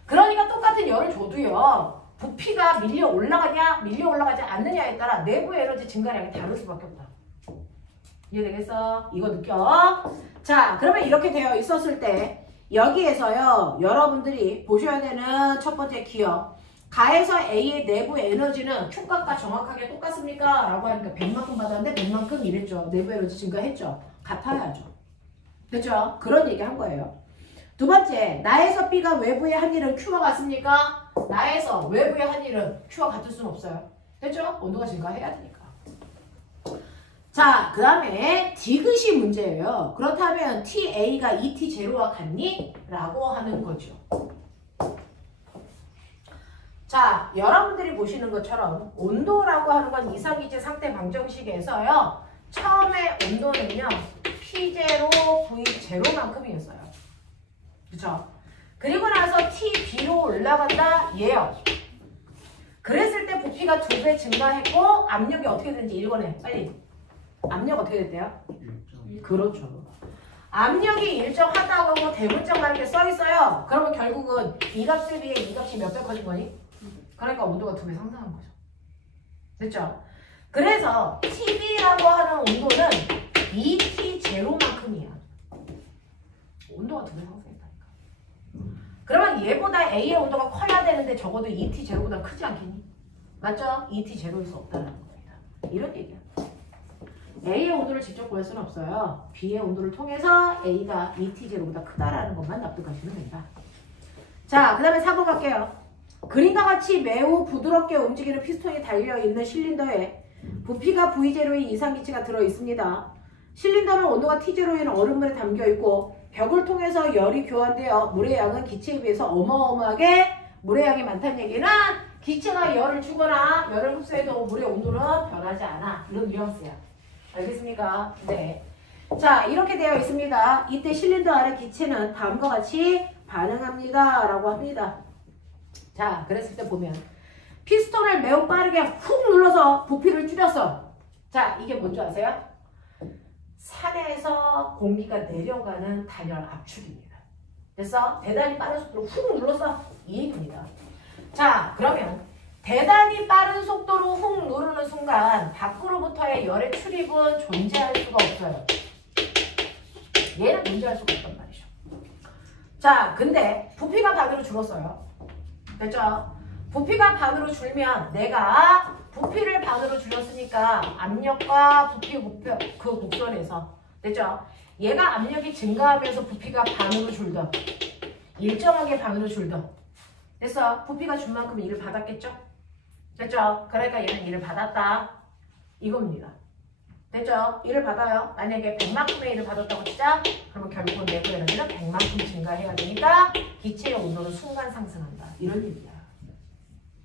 그러니까 똑같은 열을 줘도요. 부피가 밀려 올라가냐 밀려 올라가지 않느냐에 따라 내부 에너지 증가량이 다를 수밖에 없다. 이해되겠어? 이거 느껴? 자, 그러면 이렇게 되어 있었을 때 여기에서요. 여러분들이 보셔야 되는 첫 번째 기억. 가에서 A의 내부 에너지는 Q값과 정확하게 똑같습니까? 라고 하니까 100만큼 받았는데 100만큼 이랬죠. 내부 에너지 증가했죠. 같아야죠. 됐죠? 그런 얘기 한 거예요. 두 번째, 나에서 B가 외부의 한 일은 Q와 같습니까? 나에서 외부의 한 일은 Q와 같을 수는 없어요. 됐죠? 온도가 증가해야 되니까. 자, 그 다음에 디귿이 문제예요. 그렇다면 TA가 ET0와 같니? 라고 하는 거죠. 자, 여러분들이 보시는 것처럼 온도라고 하는 건 이상기체 상태 방정식에서요. 처음에 온도는요. P0, V0만큼이었어요. 그쵸? 그리고 나서 TB로 올라간다? 얘요. 그랬을 때 부피가 2배 증가했고 압력이 어떻게 되는지 읽어내. 빨리. 압력 어떻게 됐대요? 그렇죠. 압력이 일정하다고 대문짝만 이렇게 써있어요. 그러면 결국은 이 값에 비해 이 값이 몇 배 커진 거니? 그러니까 온도가 2배 상승한 거죠. 됐죠? 그래서 TB라고 하는 온도는 ET0만큼이야. 온도가 2배 상승했다니까. 그러면 얘보다 A의 온도가 커야 되는데 적어도 ET0보다 크지 않겠니? 맞죠? ET0일 수 없다는 겁니다. 이런 얘기야. A의 온도를 직접 구할 수는 없어요. B의 온도를 통해서 A가 ET0보다 크다라는 것만 납득하시면 된다. 자, 그 다음에 4번 갈게요. 그림과 같이 매우 부드럽게 움직이는 피스톤이 달려있는 실린더에 부피가 V0의 이상기체가 들어있습니다. 실린더는 온도가 T0인 얼음물에 담겨있고 벽을 통해서 열이 교환되어 물의 양은 기체에 비해서 어마어마하게 물의 양이 많다는 얘기는 기체가 열을 주거나 열을 흡수해도 물의 온도는 변하지 않아. 이런 뉘앙스야. 알겠습니까? 네. 자, 이렇게 되어 있습니다. 이때 실린더 안의 기체는 다음과 같이 반응합니다. 라고 합니다. 자, 그랬을 때 보면 피스톤을 매우 빠르게 훅 눌러서 부피를 줄였어. 자, 이게 뭔지 아세요? 산에서 공기가 내려가는 단열 압축입니다. 됐어? 대단히 빠른 속도로 훅 눌러서 이 얘기입니다. 자, 그러면 대단히 빠른 속도로 훅 누르는 순간 밖으로부터의 열의 출입은 존재할 수가 없어요. 얘는 존재할 수가 없단 말이죠. 자, 근데 부피가 반으로 줄었어요. 됐죠? 부피가 반으로 줄면 내가 부피를 반으로 줄였으니까 압력과 부피 그 곡선에서 됐죠? 얘가 압력이 증가하면서 부피가 반으로 줄던 일정하게 반으로 줄던 됐어? 부피가 준 만큼 일을 받았겠죠? 됐죠? 그러니까 얘는 일을 받았다 이겁니다. 됐죠? 일을 받아요. 만약에 100만큼의 일을 받았다고 치자. 그러면 결국은 내부 에너지는 100만큼 증가해야 되니까 기체의 온도는 순간 상승한다. 이런 얘기야.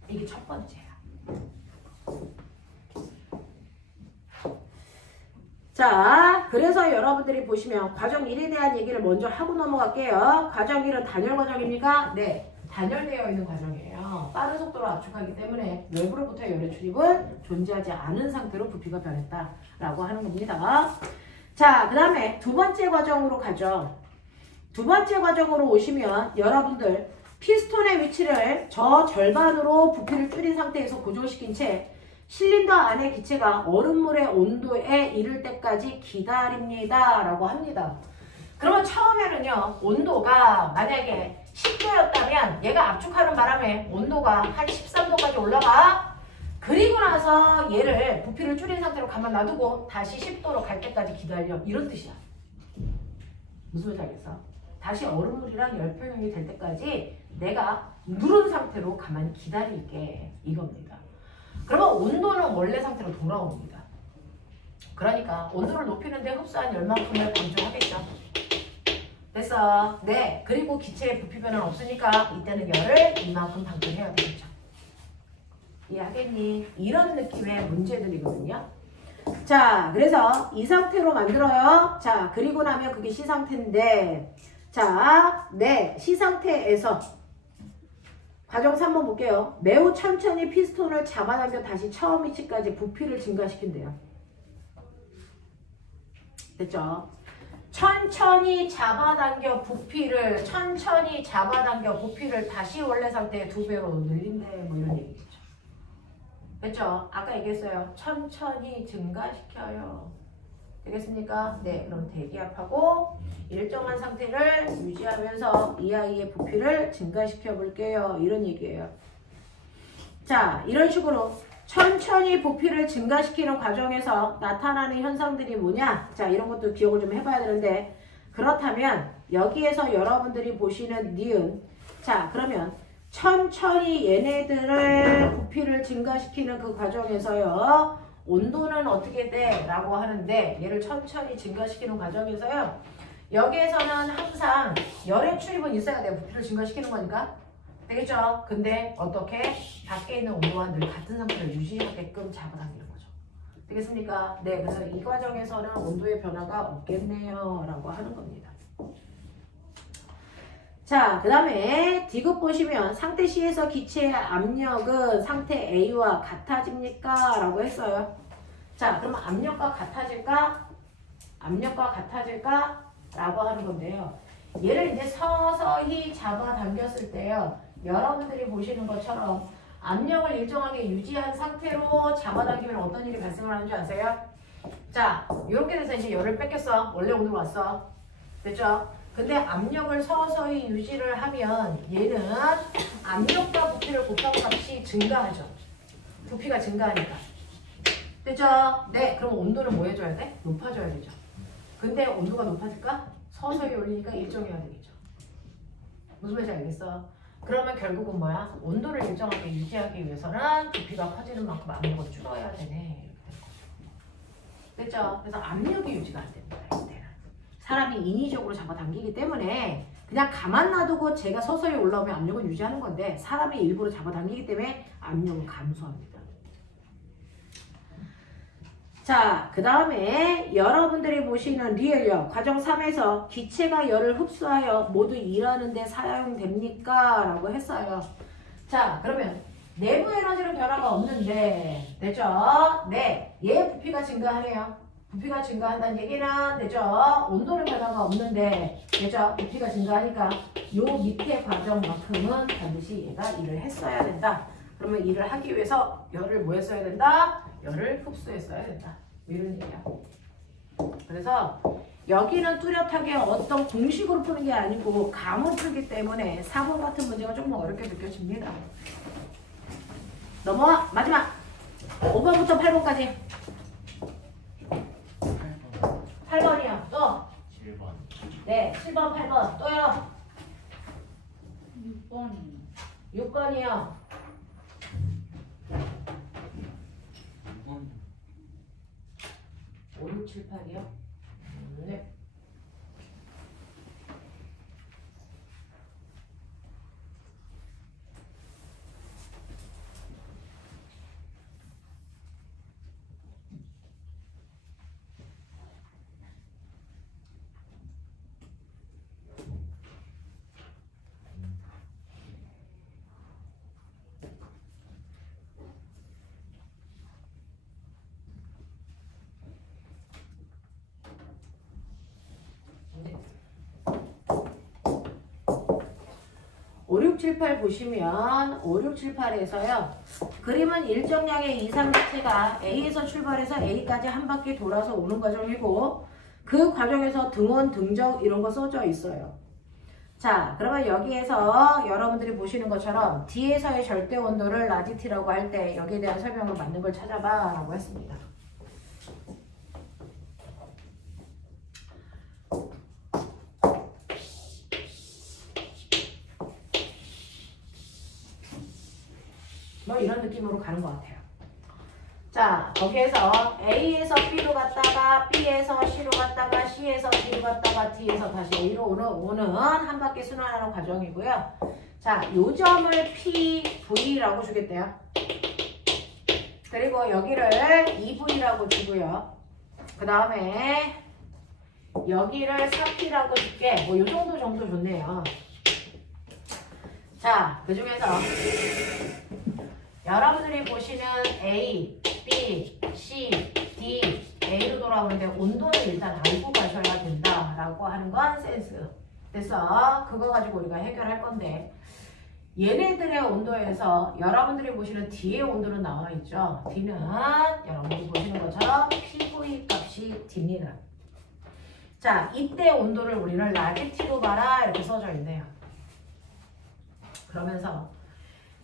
이게 첫 번째야. 자, 그래서 여러분들이 보시면 과정 1에 대한 얘기를 먼저 하고 넘어갈게요. 과정 1은 단열 과정입니까? 네. 단열되어 있는 과정이에요. 빠른 속도로 압축하기 때문에 외부로부터의 열의 출입은 존재하지 않은 상태로 부피가 변했다라고 하는 겁니다. 자, 그 다음에 두 번째 과정으로 가죠. 두 번째 과정으로 오시면 여러분들 피스톤의 위치를 저 절반으로 부피를 줄인 상태에서 고정시킨 채 실린더 안의 기체가 얼음물의 온도에 이를 때까지 기다립니다 라고 합니다. 그러면 처음에는요 온도가 만약에 10도였다면 얘가 압축하는 바람에 온도가 한 13도까지 올라가. 그리고 나서 얘를 부피를 줄인 상태로 가만 놔두고 다시 10도로 갈 때까지 기다려. 이런 뜻이야. 무슨 말인지 알겠어? 다시 얼음물이랑 열 표현이 될 때까지 내가 누른 상태로 가만히 기다릴게. 이겁니다. 그러면 온도는 원래 상태로 돌아옵니다. 그러니까 온도를 높이는데 흡수한 열만큼을 방출하겠죠. 됐어. 네. 그리고 기체의 부피 변화는 없으니까 이때는 열을 이만큼 방출해야 되겠죠. 이해하겠니? 이런 느낌의 문제들이거든요. 자, 그래서 이 상태로 만들어요. 자, 그리고 나면 그게 C 상태인데, 자, 네. C 상태에서 과정 3번 볼게요. 매우 천천히 피스톤을 잡아당겨 다시 처음 위치까지 부피를 증가시킨대요. 됐죠? 천천히 잡아당겨 부피를 다시 원래 상태의 2배로 늘린대. 뭐 이런 얘기죠. 됐죠? 아까 얘기했어요. 천천히 증가시켜요. 되겠습니까? 네, 그럼 대기압하고 일정한 상태를 유지하면서 이 아이의 부피를 증가시켜 볼게요. 이런 얘기예요. 자, 이런 식으로 천천히 부피를 증가시키는 과정에서 나타나는 현상들이 뭐냐? 자, 이런 것도 기억을 좀 해봐야 되는데, 그렇다면 여기에서 여러분들이 보시는 니은, 자, 그러면 천천히 얘네들을 부피를 증가시키는 그 과정에서요, 온도는 어떻게 돼? 라고 하는데, 얘를 천천히 증가시키는 과정에서요, 여기에서는 항상 열의 출입은 있어야 돼요. 부피를 증가시키는 거니까. 되겠죠? 근데 어떻게? 밖에 있는 온도와 늘 같은 상태를 유지하게끔 잡아당기는 거죠. 되겠습니까? 네, 그래서 이 과정에서는 온도의 변화가 없겠네요. 라고 하는 겁니다. 자, 그 다음에 D급 보시면 상태 C에서 기체의 압력은 상태 A와 같아집니까? 라고 했어요. 자, 그러면 압력과 같아질까? 압력과 같아질까? 라고 하는 건데요. 얘를 이제 서서히 잡아당겼을 때요. 여러분들이 보시는 것처럼 압력을 일정하게 유지한 상태로 잡아당기면 어떤 일이 발생을 하는 줄 아세요? 자, 이렇게 돼서 이제 열을 뺏겼어. 원래 오늘 왔어. 됐죠? 근데 압력을 서서히 유지를 하면 얘는 압력과 부피를 곱한 값이 증가하죠. 부피가 증가하니까. 됐죠? 네, 그럼 온도는 뭐 해줘야 돼? 높아져야 되죠. 근데 온도가 높아질까? 서서히 올리니까 일정해야 되겠죠. 무슨 말인지 알겠어? 그러면 결국은 뭐야? 온도를 일정하게 유지하기 위해서는 부피가 커지는 만큼 압력을 줄여야 되네. 이렇게 되는 거죠. 됐죠? 그래서 압력이 유지가 안 됩니다. 이때는. 사람이 인위적으로 잡아당기기 때문에 그냥 가만 놔두고 제가 서서히 올라오면 압력을 유지하는 건데 사람이 일부러 잡아당기기 때문에 압력은 감소합니다. 자, 그 다음에 여러분들이 보시는 리얼력 과정 3에서 기체가 열을 흡수하여 모두 일하는데 사용됩니까? 라고 했어요. 자, 그러면 내부 에너지는 변화가 없는데 됐죠? 네, 얘 부피가 증가하네요. 부피가 증가한다는 얘기는 됐죠? 온도는 변화가 없는데 됐죠? 부피가 증가하니까 요 밑에 과정만큼은 반드시 얘가 일을 했어야 된다 그러면 일을 하기 위해서 열을 뭐 했어야 된다? 열을 흡수했어야 된다. 이런 얘기야. 그래서 여기는 뚜렷하게 어떤 공식으로 푸는 게 아니고 감으로 풀기 때문에 4번 같은 문제가 조금 어렵게 느껴집니다. 넘어와. 마지막 5번부터 8번까지. 8번이요. 또 7번. 네, 7번, 8번. 또요. 6번이 6번이요. 6번. 5, 6, 7, 8이요. 네. 네. 5, 6, 7, 8 보시면 5, 6, 7, 8에서요. 그림은 일정량의 이상기체가 A에서 출발해서 A까지 한 바퀴 돌아서 오는 과정이고 그 과정에서 등원, 등적 이런 거 써져 있어요. 자, 그러면 여기에서 여러분들이 보시는 것처럼 D에서의 절대 온도를 라디티라고 할 때 여기에 대한 설명을 맞는 걸 찾아봐 라고 했습니다. 뭐 이런 느낌으로 가는 것 같아요. 자, 거기에서 A에서 B로 갔다가 B에서 C로 갔다가 C에서 D로 갔다가 D에서 다시 A로 오는 한 바퀴 순환하는 과정이고요. 자, 요 점을 PV라고 주겠대요. 그리고 여기를 EV라고 주고요. 그 다음에 여기를 4P라고 줄게. 뭐 요 정도 좋네요. 자, 그 중에서 여러분들이 보시는 A, B, C, D, A로 돌아오는데 온도는 일단 알고 가셔야 된다라고 하는 건 센스. 그래서 그거 가지고 우리가 해결할 건데 얘네들의 온도에서 여러분들이 보시는 D의 온도는 나와 있죠. D는 여러분들이 보시는 것처럼 PV 값이 D입니다. 자, 이때 온도를 우리는 라디티로 봐라 이렇게 써져 있네요. 그러면서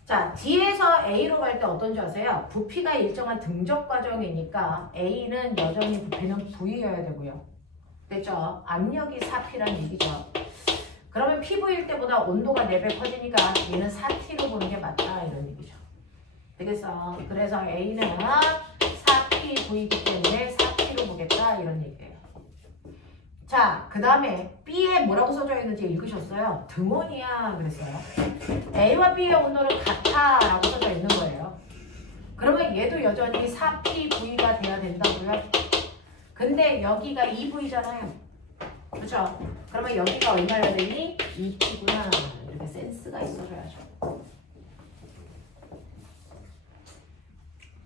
자, D에서 A로 갈 때 어떤지 아세요? 부피가 일정한 등적 과정이니까 A는 여전히 부피는 V여야 되고요. 됐죠? 압력이 4P란 얘기죠. 그러면 PV일 때보다 온도가 4배 커지니까 얘는 4T로 보는 게 맞다 이런 얘기죠. 되겠어? 그래서 A는 4PV이기 때문에 4T로 보겠다 이런 얘기예요. 자, 그 다음에 B에 뭐라고 써져 있는지 읽으셨어요? 등원이야 그랬어요. A와 B의 온도는 같아 라고 써져 있는 거예요. 그러면 얘도 여전히 4PV가 돼야 된다고요. 근데 여기가 2V잖아요. 그렇죠? 그러면 여기가 얼마여야 되니? 2P구나. 이렇게 센스가 있어줘야죠.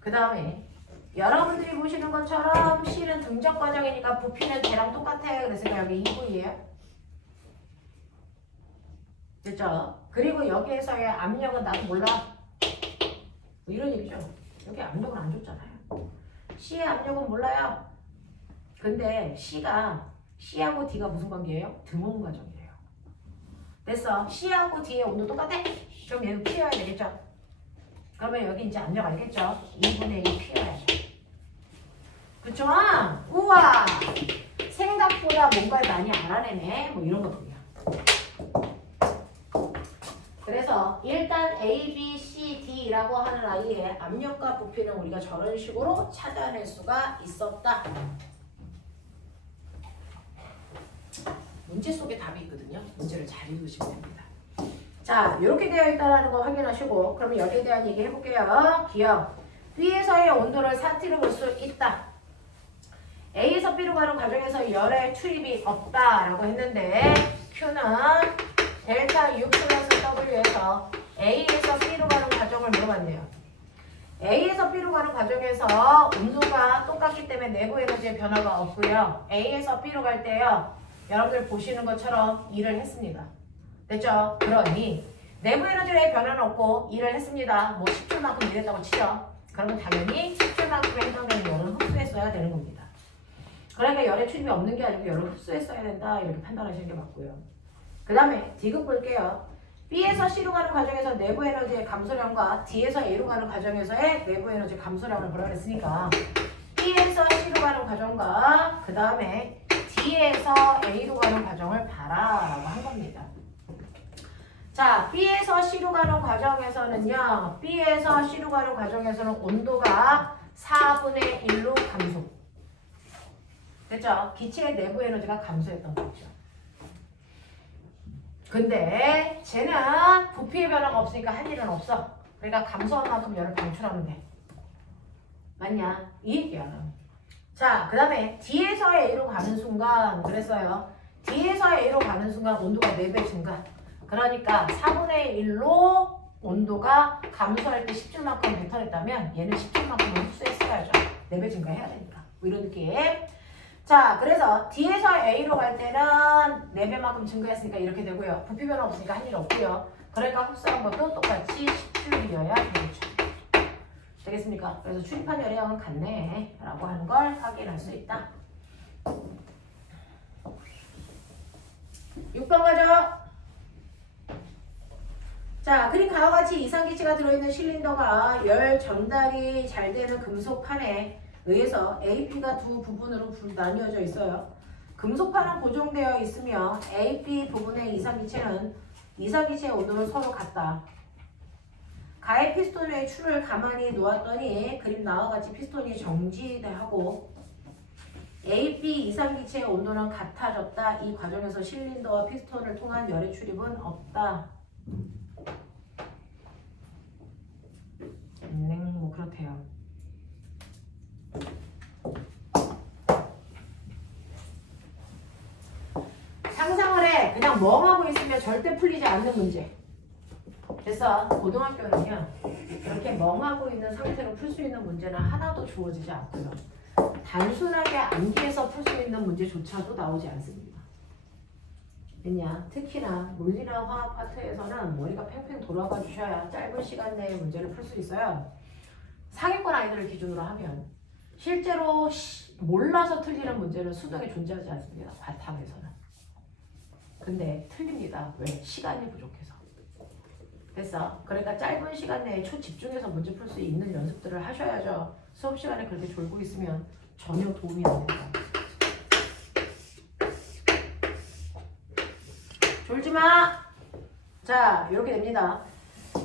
그 다음에 여러분들이 보시는 것처럼 C는 등적 과정이니까 부피는 걔랑 똑같아요. 그래서 여기 2V예요. 됐죠? 그리고 여기에서의 압력은 나도 몰라. 뭐 이런 얘기죠. 여기 압력은 안 줬잖아요. C의 압력은 몰라요. 근데 C하고 D가 무슨 관계예요? 등원 과정이에요. 됐어. C하고 D의 온도 똑같아? 그럼 얘는 P여야 되겠죠? 그러면 여기 이제 압력 알겠죠? 2분의 1 P여야 돼. 그쵸? 우와! 생각보다 뭔가를 많이 알아내네. 뭐 이런 거군요. 그래서 일단 A, B, C, D라고 하는 아이의 압력과 부피는 우리가 저런 식으로 찾아낼 수가 있었다. 문제 속에 답이 있거든요. 문제를 잘 읽으시면 됩니다. 자, 이렇게 되어 있다는 거 확인하시고 그러면 여기에 대한 얘기 해볼게요. 기억. B에서의 온도를 4T로 볼 수 있다. A에서 B로 가는 과정에서 열의 출입이 없다라고 했는데 Q는 델타 U 플러스 W에서 A에서 B로 가는 과정을 물어봤네요. A에서 B로 가는 과정에서 온도가 똑같기 때문에 내부 에너지의 변화가 없고요. A에서 B로 갈 때요. 여러분들 보시는 것처럼 일을 했습니다. 됐죠? 그러니 내부 에너지의 변화는 없고 일을 했습니다. 뭐 10줄만큼 일했다고 치죠. 그러면 당연히 10줄만큼에 해당되는 열은 흡수했어야 되는 겁니다. 그러니까 열의 출입이 없는 게 아니고 열을 흡수했어야 된다. 이렇게 판단하시는 게 맞고요. 그 다음에 D급 볼게요. B에서 C로 가는 과정에서 내부 에너지의 감소량과 D에서 A로 가는 과정에서의 내부 에너지 감소량을 보라 그랬으니까 B에서 C로 가는 과정과 그 다음에 D에서 A로 가는 과정을 봐라 라고 한 겁니다. 자, B에서 C로 가는 과정에서는요. B에서 C로 가는 과정에서는 온도가 4분의 1로 감소. 됐죠? 기체의 내부 에너지가 감소했던 거죠. 근데 쟤는 부피의 변화가 없으니까 할 일은 없어. 그러니까 감소한 만큼 열을 방출하면 돼. 맞냐? 이 얘기야. 자, 그 다음에 D에서 A로 가는 순간 그랬어요. D에서 A로 가는 순간 온도가 4배 증가. 그러니까 4분의 1로 온도가 감소할 때 10줄만큼 뱉어냈다면 얘는 10줄만큼은 흡수했어야죠. 4배 증가해야 되니까. 뭐 이런 느낌. 자, 그래서 D에서 A로 갈 때는 4배만큼 증가했으니까 이렇게 되고요. 부피 변화 없으니까 할 일 없고요. 그러니까 흡수한 것도 똑같이 10줄이어야 되겠죠. 되겠습니까? 그래서 출입한 열량은 같네 라고 하는 걸 확인할 수 있다. 6번 가죠. 자, 그림 가와 같이 이상기체가 들어있는 실린더가 열 전달이 잘 되는 금속판에 의해서 AP가 두 부분으로 나뉘어져 있어요. 금속판은 고정되어 있으며 AP 부분의 이상기체는 이상기체의 온도는 서로 같다. 가해 피스톤의 줄을 가만히 놓았더니 그림 나와 같이 피스톤이 정지하고 AP 이상기체의 온도는 같아졌다. 이 과정에서 실린더와 피스톤을 통한 열의 출입은 없다. 뭐 그렇대요. 상상을 해. 그냥 멍하고 있으면 절대 풀리지 않는 문제. 됐어. 고등학교는요. 이렇게 멍하고 있는 상태로 풀 수 있는 문제는 하나도 주어지지 않고요. 단순하게 암기해서 풀 수 있는 문제조차도 나오지 않습니다. 왜냐? 특히나 물리나 화학 파트에서는 머리가 팽팽 돌아가 주셔야 짧은 시간 내에 문제를 풀 수 있어요. 상위권 아이들을 기준으로 하면 실제로 몰라서 틀리는 문제는 수능에 존재하지 않습니다. 바탕에서는. 근데 틀립니다. 왜? 시간이 부족해서. 됐어. 그러니까 짧은 시간 내에 초집중해서 문제 풀 수 있는 연습들을 하셔야죠. 수업 시간에 그렇게 졸고 있으면 전혀 도움이 안 됩니다. 졸지 마! 자, 이렇게 됩니다.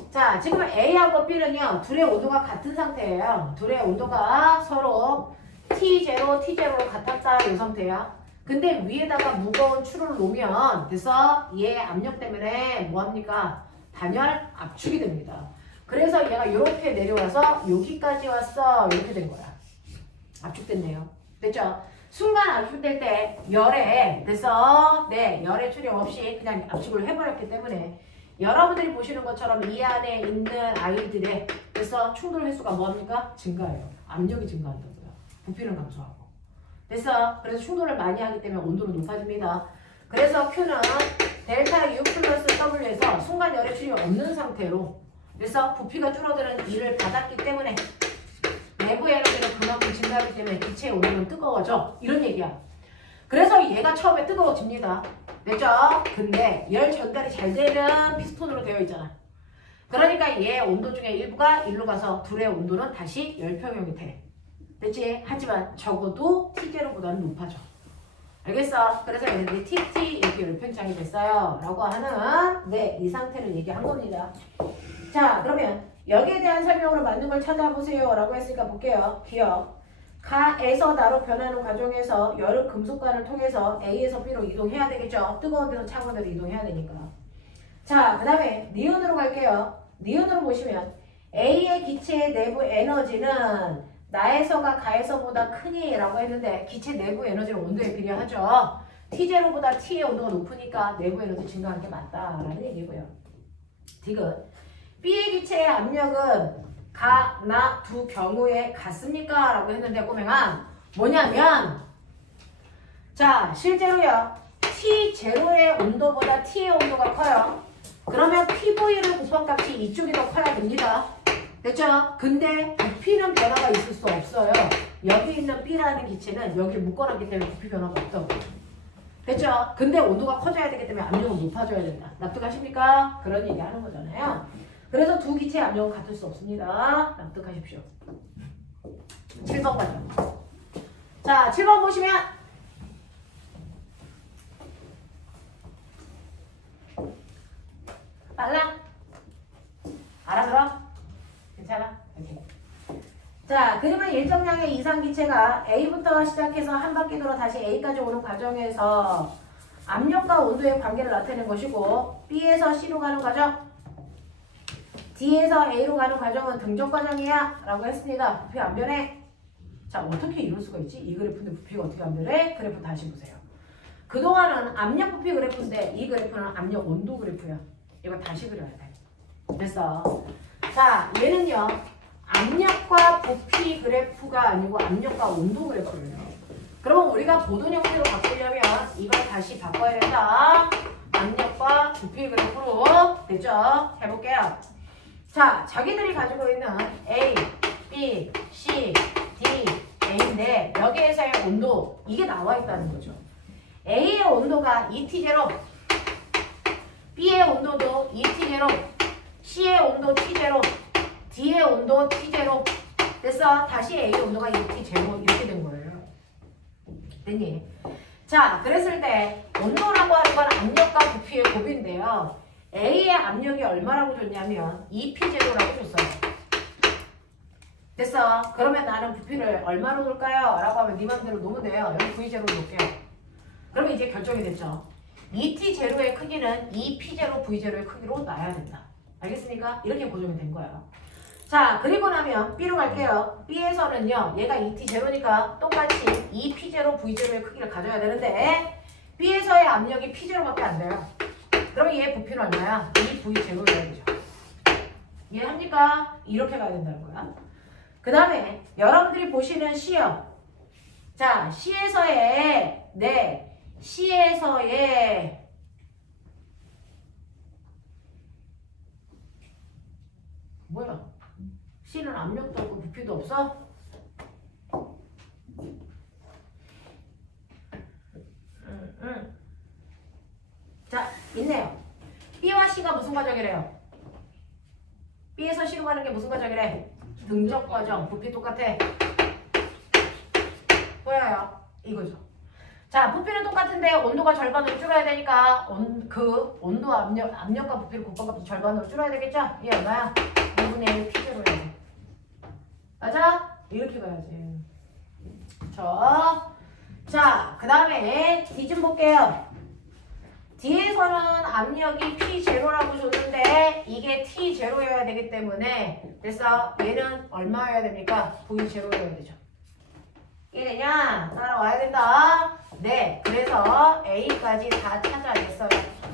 자, 지금 A하고 B는요, 둘의 온도가 같은 상태예요. 둘의 온도가 서로 T0, T0로 같았다, 이 상태야. 근데 위에다가 무거운 추를 놓으면, 됐어? 얘 압력 때문에 뭐합니까? 단열 압축이 됩니다. 그래서 얘가 이렇게 내려와서 여기까지 왔어. 이렇게 된 거야. 압축됐네요. 됐죠? 순간 압축될 때 열에, 됐어? 네, 열의 출입 없이 그냥 압축을 해버렸기 때문에 여러분들이 보시는 것처럼 이 안에 있는 아이들의 그래서 충돌 횟수가 뭐합니까? 증가해요. 압력이 증가한다고요. 부피는 감소하고. 됐어? 그래서 충돌을 많이 하기 때문에 온도는 높아집니다. 그래서 Q는 델타 U 플러스 W에서 순간 열의 출입이 없는 상태로 그래서 부피가 줄어드는 일을 받았기 때문에 내부 에너지는 그만큼 증가하기 때문에 기체의 온도는 뜨거워져. 이런 얘기야. 그래서 얘가 처음에 뜨거워집니다. 됐죠? 근데 열 전달이 잘 되는 피스톤으로 되어 있잖아. 그러니까 얘 온도 중에 일부가 일로 가서 둘의 온도는 다시 열평형이 돼. 됐지? 하지만 적어도 T0보다는 높아져. 알겠어? 그래서 얘네들이 TT 이렇게 열팽창이 됐어요. 라고 하는 네, 이 상태를 얘기한 겁니다. 자, 그러면 여기에 대한 설명으로 맞는 걸 찾아보세요. 라고 했으니까 볼게요. 기억. 가에서 나로 변하는 과정에서 열은 금속관을 통해서 A에서 B로 이동해야 되겠죠. 뜨거운 데서 차가운 데로 이동해야 되니까. 자, 그 다음에 니은으로 갈게요. 니은으로 보시면 A의 기체의 내부 에너지는 나에서가 가에서보다 크니 라고 했는데 기체 내부 에너지는 온도에 비례하죠. T0보다 T의 온도가 높으니까 내부 에너지 증가하는 게 맞다라는 얘기고요. 디귿. B의 기체의 압력은 가, 나 두 경우에 같습니까? 라고 했는데 꼬맹아 뭐냐면 자 실제로요 T0의 온도보다 T의 온도가 커요. 그러면 PV를 곱한 값이 이쪽이 더 커야 됩니다. 됐죠? 근데 부피는 변화가 있을 수 없어요. 여기 있는 B라는 기체는 여기를 묶어놨기 때문에 부피 변화가 없다고. 됐죠? 근데 온도가 커져야 되기 때문에 압력은 높아져야 된다. 납득하십니까? 그런 얘기 하는 거잖아요. 그래서 두 기체의 압력은 같을 수 없습니다. 납득하십시오. 7번 가죠. 자, 7번 보시면 빨라? 알아들어? 괜찮아? 오케이. 자, 그러면 일정량의 이상기체가 A부터 시작해서 한 바퀴 돌아 다시 A까지 오는 과정에서 압력과 온도의 관계를 나타내는 것이고 B에서 C로 가는 과정, D에서 A로 가는 과정은 등적 과정이야 라고 했습니다. 부피 안 변해. 자, 어떻게 이럴 수가 있지? 이 그래프인데 부피가 어떻게 안 변해? 그래프 다시 보세요. 그동안은 압력 부피 그래프인데 이 그래프는 압력 온도 그래프야. 이거 다시 그려야 돼. 됐어. 자, 얘는요. 압력과 부피 그래프가 아니고 압력과 온도 그래프예요. 그러면 우리가 보던 형태로 바꾸려면 이걸 다시 바꿔야 된다. 압력과 부피 그래프로. 됐죠? 해볼게요. 자, 자기들이 가지고 있는 A, B, C, D, A인데 여기에서의 온도 이게 나와 있다는 거죠. A의 온도가 ET0, B의 온도도 ET0, C의 온도 T0, D의 온도 T0. 됐어? 다시 A의 온도가 ET0 이렇게 된 거예요. 됐니? 자, 그랬을 때 온도라고 하는 건 압력과 부피의 곱인데요. A의 압력이 얼마라고 줬냐면 EP0라고 줬어요. 됐어? 그러면 나는 부피를 얼마로 놓을까요? 라고 하면 네 맘대로 놓으면 돼요. 여기 V0로 놓을게요. 그러면 이제 결정이 됐죠. ET0의 크기는 EP0, V0의 크기로 놔야 된다. 알겠습니까? 이렇게 고정이 된 거예요. 자, 그리고 나면 B로 갈게요. B에서는요. 얘가 ET0니까 똑같이 EP0, V0의 크기를 가져야 되는데 B에서의 압력이 P0밖에 안 돼요. 그러면 얘 부피는 얼마야? EV0로 해야 되죠. 이해합니까? 이렇게 가야 된다는 거야. 그 다음에 여러분들이 보시는 C요. 자, C에서의 C에서의 뭐야? C는 압력도 없고 부피도 없어? 자, 있네요. B와 C가 무슨 과정이래요? B에서 C로 가는 게 무슨 과정이래? 등적 과정. 부피 똑같아. 보여요? 이거죠. 자, 부피는 똑같은데 온도가 절반으로 줄어야 되니까 온도 압력과 부피를 곱한 값도 절반으로 줄어야 되겠죠? 이게 얼마야? 2분의 1 P제로 해야 돼. 맞아? 이렇게 가야지. 자, 그 다음에 D 좀 볼게요. D에서는 압력이 P0라고 줬는데 이게 T0여야 되기 때문에 됐어? 얘는 얼마여야 됩니까? V0여야 되죠. 이해되냐? 따라와야 된다. 네, 그래서 A까지 다 찾아냈어요.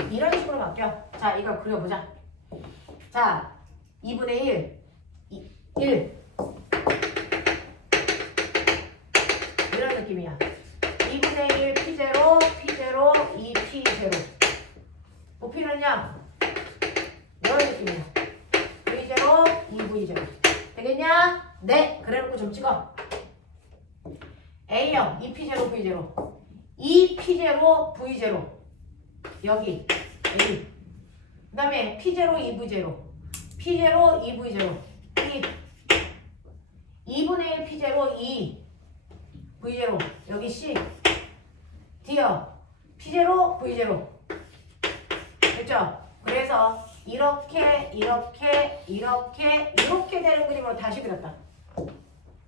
이런 식으로 바뀌어. 자, 이걸 그려보자. 자, 2분의 1 이런 느낌이야. 2분의 1 P0, P0, 2P0 부피는요 이런 느낌이야. V0, 2V0 되겠냐? 네, 그래놓고 좀 찍어. A형 2P0, V0 2P0, V0 여기 A 그 다음에 P0, 2V0 P0, 2V0 2분의 1 P0, 2 V0 여기 C D요 P0, V0 됐죠? 그래서 이렇게 되는 그림으로 다시 그렸다.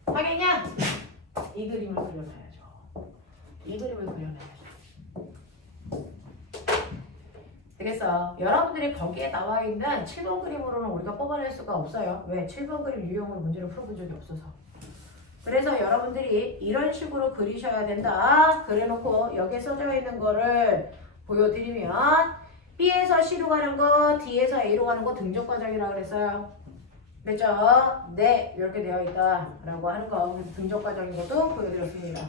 하겠냐? 이 그림을 그려놔야죠. 이 그림을 그려놔야죠. 되겠어. 여러분들이 거기에 나와 있는 7번 그림으로는 우리가 뽑아낼 수가 없어요. 왜? 7번 그림 유형으로 문제를 풀어본 적이 없어서. 그래서 여러분들이 이런 식으로 그리셔야 된다. 그래놓고 여기에 써져 있는 거를 보여드리면 B에서 C로 가는 거, D에서 A로 가는 거 등적 과정이라고 그랬어요. 됐죠? 네, 이렇게 되어 있다 라고 하는 거. 그래서 등적 과정인 것도 보여드렸습니다.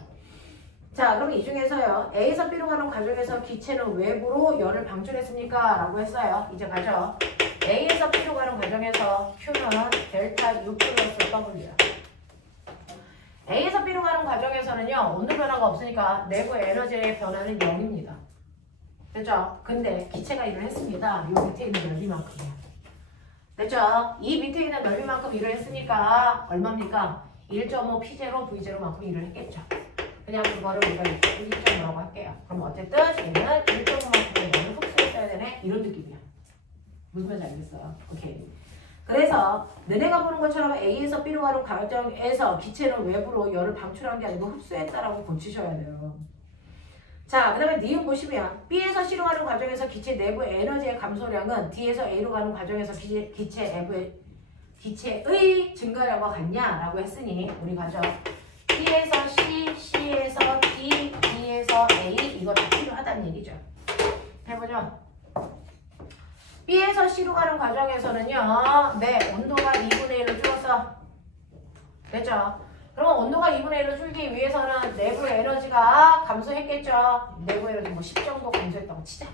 자, 그럼 이 중에서요. A에서 B로 가는 과정에서 기체는 외부로 열을 방출했습니까? 라고 했어요. 이제 가죠. A에서 B로 가는 과정에서 Q는 델타 U 플러스 W야. A에서 B로 가는 과정에서는요. 온도 변화가 없으니까 내부 에너지의 변화는 0입니다. 됐죠? 근데 기체가 일을 했습니다. 이 밑에 있는 넓이만큼이야. 됐죠? 이 밑에 있는 넓이만큼 일을 했으니까 얼마입니까? 1.5 P0 V0만큼 일을 했겠죠. 그냥 그거를 우리가 1.5라고 할게요. 그럼 어쨌든 얘는 1.5만큼의 열을 흡수했어야 되네? 이런 느낌이야. 무슨 말인지 알겠어요? 오케이. 그래서 너네가 보는 것처럼 A에서 B로 가는 과정에서 기체는 외부로 열을 방출한 게 아니고 흡수했다라고 고치셔야 돼요. 자, 그 다음에 니은 보시면 B에서 C로 가는 과정에서 기체 내부 에너지의 감소량은 D에서 A로 가는 과정에서 기체의 증가량과 같냐라고 했으니 우리 가죠. B에서 C, C에서 D, D에서 A 이거 다 필요하다는 얘기죠. 해보죠. B에서 C로 가는 과정에서는요. 네, 온도가 2분의 1로 줄었어. 됐죠? 그러면 온도가 2분의 1로 줄기 위해서는 내부 에너지가 감소했겠죠. 내부 에너지 뭐 10 정도 감소했다고 치자.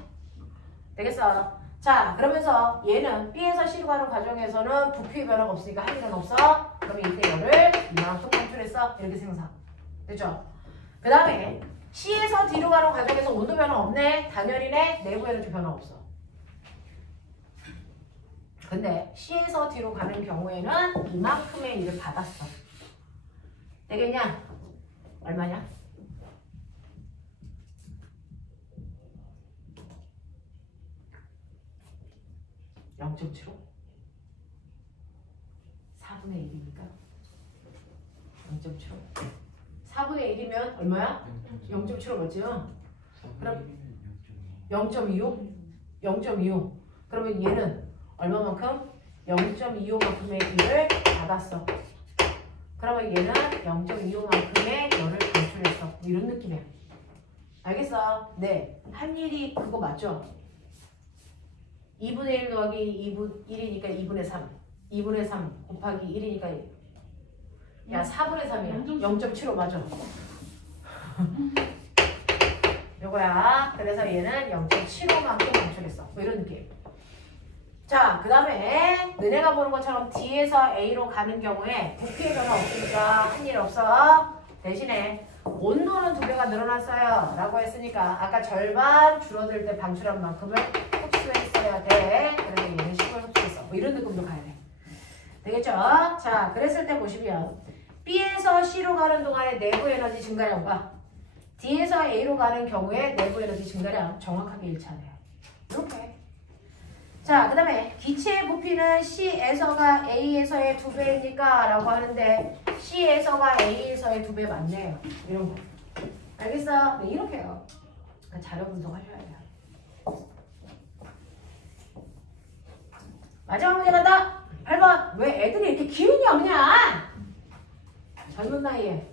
되겠어? 자, 그러면서 얘는 B에서 C로 가는 과정에서는 부피의 변화가 없으니까 할 일은 없어. 그러면 이때 열을 이만큼 방출했어. 이렇게 생산. 됐죠? 그 다음에 C에서 D로 가는 과정에서 온도 변화 없네. 당연히네. 내부 에너지 변화 없어. 근데 C에서 D로 가는 경우에는 이만큼의 일을 받았어. 되겠냐? 얼마냐? (0.75) 4분의 1이니까 0.75 4분의 1이면 얼마야? 0.75 맞죠? 그럼 0.25? 0.25 그러면 얘는 얼마만큼? 0.25만큼의 일을 받았어. 그러면 얘는 0.25만큼의 열을 방출했어. 뭐 이런 느낌이야. 알겠어? 네. 한 일이 그거 맞죠? 2분의 1 더하기 1이니까 2분의 3. 2분의 3 곱하기 1이니까 1. 야, 4분의 3이야. 0.75 맞아. 요거야. 그래서 얘는 0.75만큼 방출했어. 뭐 이런 느낌. 자, 그 다음에 너네가 보는 것처럼 D에서 A로 가는 경우에 부피의 변화 없으니까 한 일 없어. 대신에 온도는 2배가 늘어났어요 라고 했으니까 아까 절반 줄어들 때 방출한 만큼을 흡수했어야 돼. 그래서 얘는 10을 흡수했어. 뭐 이런 느낌으로 가야 돼. 되겠죠? 자, 그랬을 때 보시면 B에서 C로 가는 동안의 내부 에너지 증가량과 D에서 A로 가는 경우에 내부 에너지 증가량 정확하게 일치하네요. 이렇게. 자, 그 다음에 기체의 부피는 C에서가 A에서의 2배입니까? 라고 하는데 C에서가 A에서의 2배 맞네요. 이런 거. 알겠어? 네, 이렇게 해요. 자료 분석하셔야 돼요. 마지막 문제 간다. 8번. 왜 애들이 이렇게 기운이 없냐? 젊은 나이에.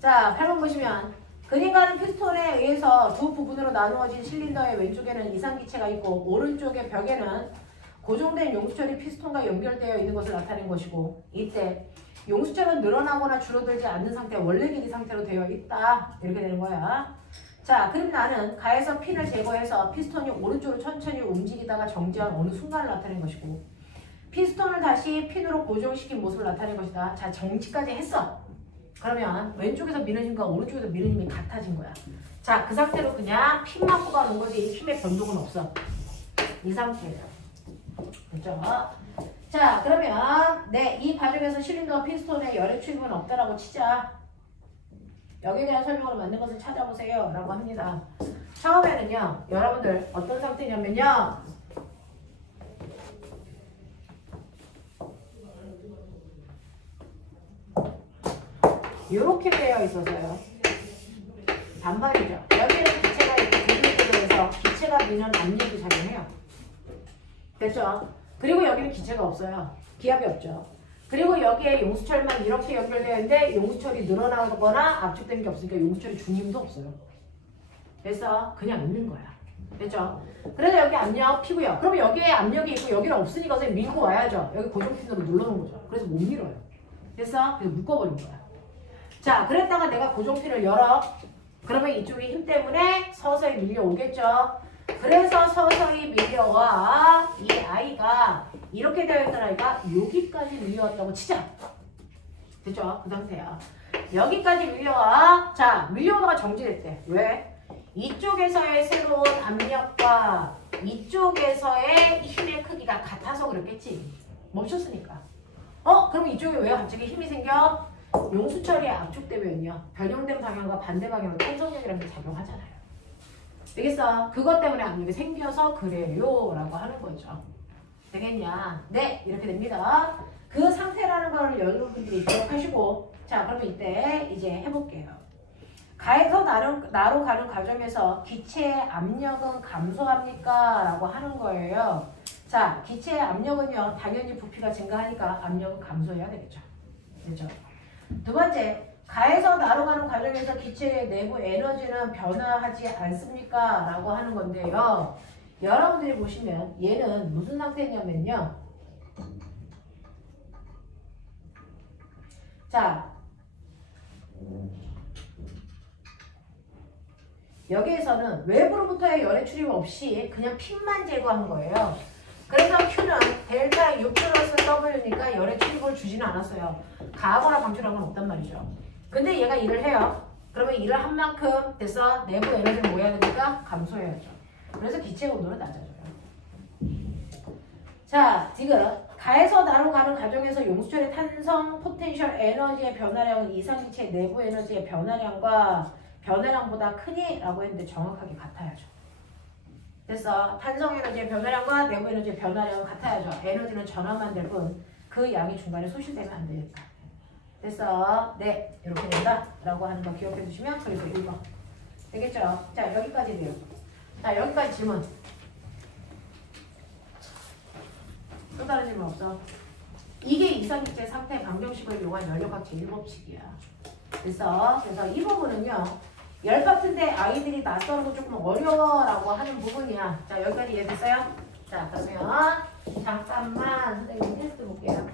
자, 8번 보시면 그림과는 피스톤에 의해서 두 부분으로 나누어진 실린더의 왼쪽에는 이상기체가 있고 오른쪽의 벽에는 고정된 용수철이 피스톤과 연결되어 있는 것을 나타낸 것이고 이때 용수철은 늘어나거나 줄어들지 않는 상태 원래 길이 상태로 되어 있다. 이렇게 되는 거야. 자, 그럼 나는 가에서 핀을 제거해서 피스톤이 오른쪽으로 천천히 움직이다가 정지한 어느 순간을 나타낸 것이고 피스톤을 다시 핀으로 고정시킨 모습을 나타낸 것이다. 자, 정지까지 했어. 그러면 왼쪽에서 미는 힘과 오른쪽에서 미는 힘이 같아진 거야. 자, 그 상태로 그냥 핀만 뽑아놓은 거지 힘의 변동은 없어. 이 상태예요. 됐죠? 자, 그러면 네, 이 과정에서 실린더와 피스톤에 열의 출입은 없다라고 치자. 여기에 대한 설명으로 맞는 것을 찾아보세요 라고 합니다. 처음에는요, 여러분들 어떤 상태냐면요, 이렇게 되어 있어서요. 반발이죠. 여기는 기체가 이렇게 고정되어서 기체가 미는 압력이 작용해요. 됐죠? 그리고 여기는 기체가 없어요. 기압이 없죠. 그리고 여기에 용수철만 이렇게 연결되어 있는데 용수철이 늘어나거나 압축되는 게 없으니까 용수철이 중심도 없어요. 그래서 그냥 있는 거야. 됐죠? 그래서 여기 압력 P고요. 그러면 여기에 압력이 있고 여기는 없으니까 선생님 밀고 와야죠. 여기 고정핀으로 눌러놓은 거죠. 그래서 못 밀어요. 됐어? 그래서 묶어버린 거야. 자, 그랬다가 내가 고정피를 열어. 그러면 이쪽에 힘 때문에 서서히 밀려오겠죠. 그래서 서서히 밀려와 이 아이가 이렇게 되어 있던 아이가 여기까지 밀려왔다고 치자. 됐죠? 그 상태야. 여기까지 밀려와. 자, 밀려오다가 정지됐대. 왜? 이쪽에서의 새로운 압력과 이쪽에서의 힘의 크기가 같아서 그랬겠지. 멈췄으니까. 그럼 이쪽에 왜 갑자기 힘이 생겨? 용수철이 압축되면요. 변형된 방향과 반대 방향으로 탄성력이라는 게 작용하잖아요. 되겠어? 그것 때문에 압력이 생겨서 그래요 라고 하는 거죠. 되겠냐? 네, 이렇게 됩니다. 그 상태라는 걸 여러분들이 기억하시고, 자, 그러면 이때 이제 해볼게요. 가에서 나로 가는 과정에서 기체의 압력은 감소합니까? 라고 하는 거예요. 자, 기체의 압력은요, 당연히 부피가 증가하니까 압력은 감소해야 되겠죠. 그렇죠? 두 번째, 가에서 나로 가는 과정에서 기체의 내부 에너지는 변화하지 않습니까? 라고 하는 건데요. 여러분들이 보시면 얘는 무슨 상태냐면요. 자, 여기에서는 외부로부터의 열의 출입 없이 그냥 핀만 제거한 거예요. 그래서 Q는 델타 U 플러스 W니까 열의 출입을 주지는 않았어요. 가하거나 방출한 건 없단 말이죠. 근데 얘가 일을 해요. 그러면 일을 한 만큼 돼서 내부 에너지는 뭐 해야 됩니까? 감소해야죠. 그래서 기체 온도는 낮아져요. 자, 지금 가에서 나로 가는 과정에서 용수철의 탄성 포텐셜 에너지의 변화량은 이상기체 내부 에너지의 변화량과 변화량보다 크니? 라고 했는데 정확하게 같아야죠. 그래서 탄성 에너지의 변화량과 내부 에너지의 변화량은 같아야죠. 에너지는 전환만 될 뿐 그 양이 중간에 소실되면 안 되니까. 그래서 네, 이렇게 된다 라고 하는 거 기억해 두시면 그래서 1번 되겠죠? 자, 여기까지네요. 자, 여기까지 질문. 또 다른 질문 없어? 이게 이상기체 상태 방정식을 이용한 연력학제 1법칙이야. 그래서 이 부분은요. 열 같은데 아이들이 낯설은 거 조금 어려워라고 하는 부분이야. 자, 여기까지 이해됐어요? 자, 그러면 잠깐만 선생님 테스트 볼게요.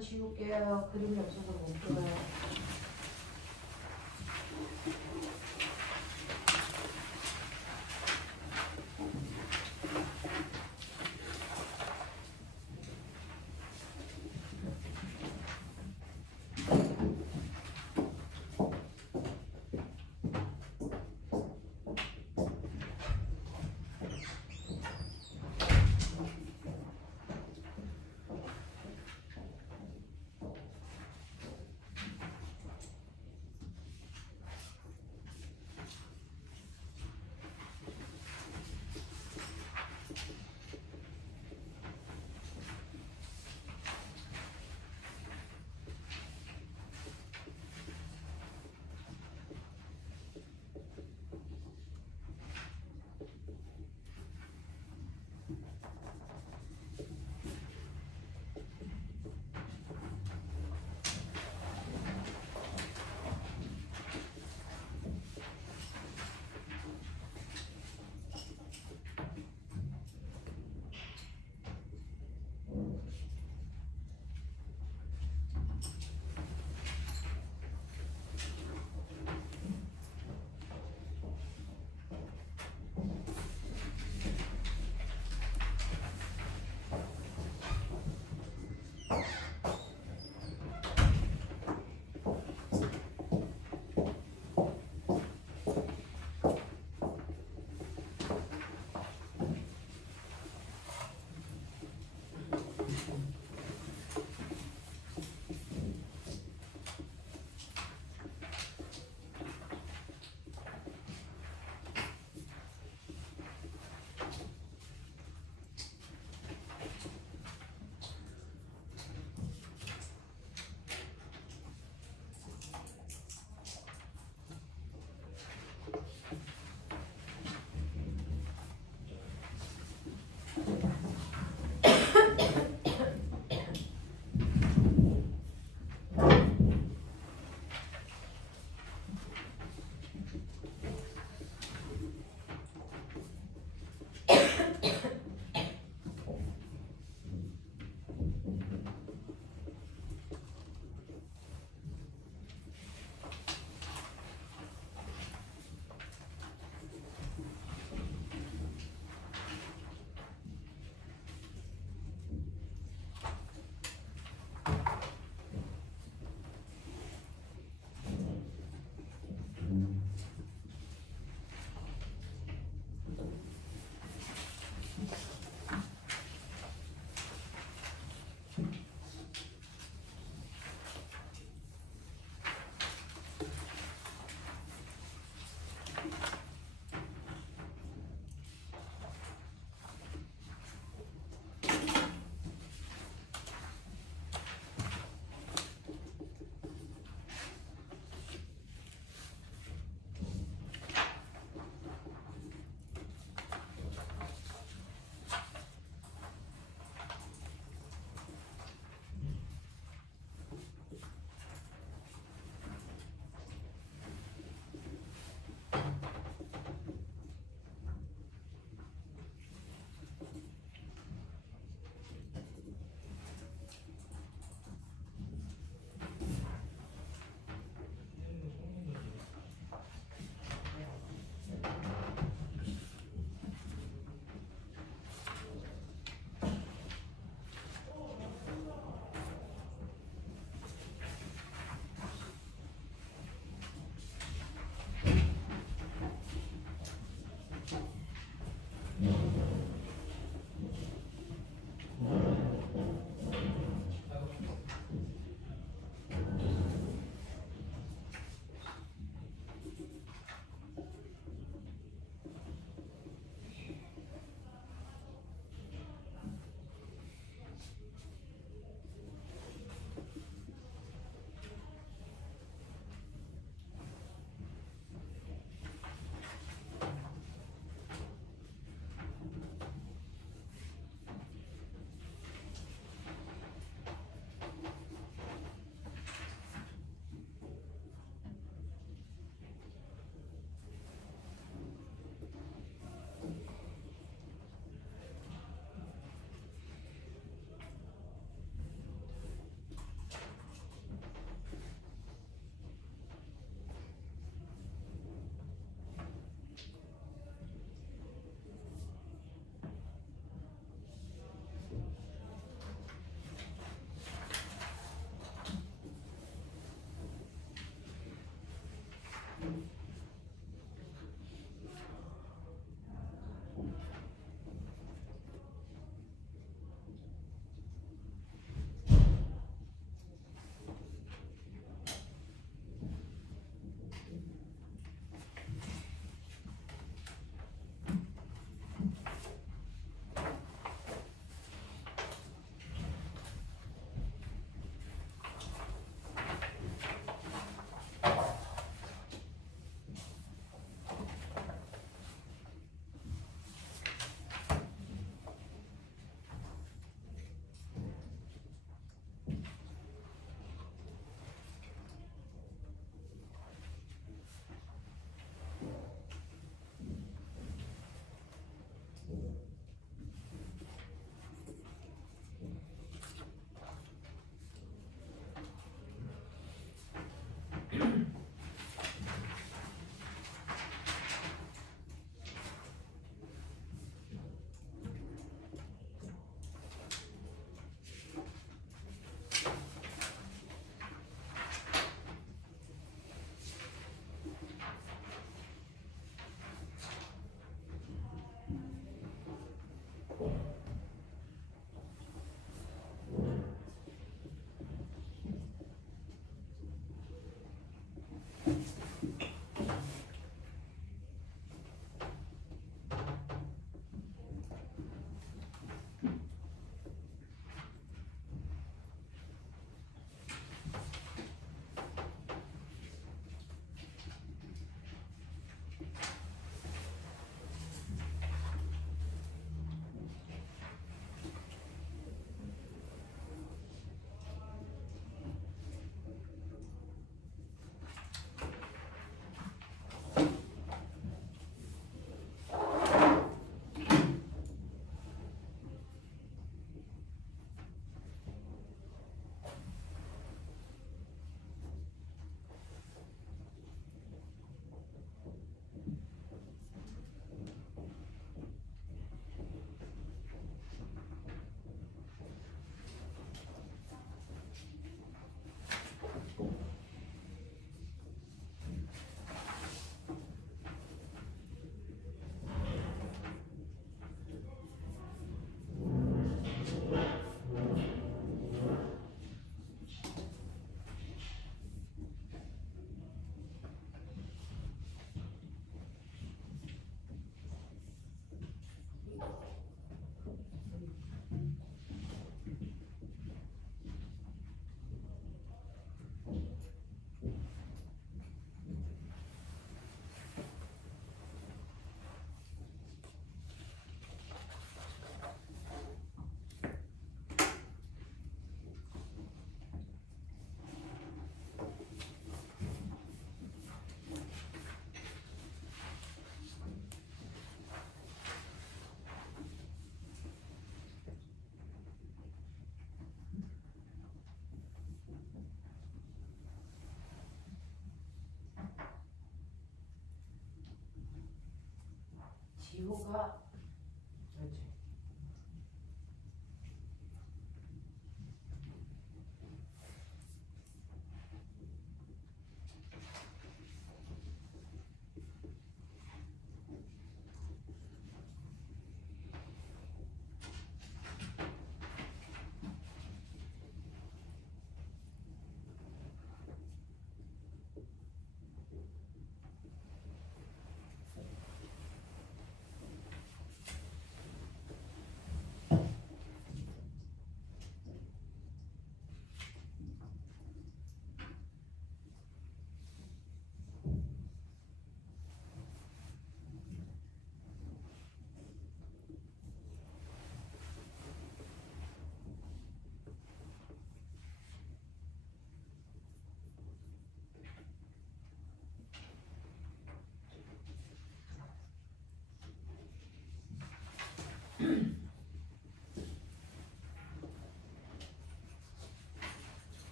이거는 지울게요. 그림이 없어서 못 그려요. 지호가 그렇지.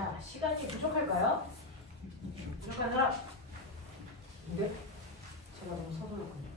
자, 시간이 부족할까요? 부족한 사람? 네? 제가 너무 서둘렀군요.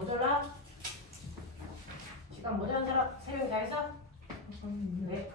모자라? 시간 모자란 사람 3명 다 했어? 네.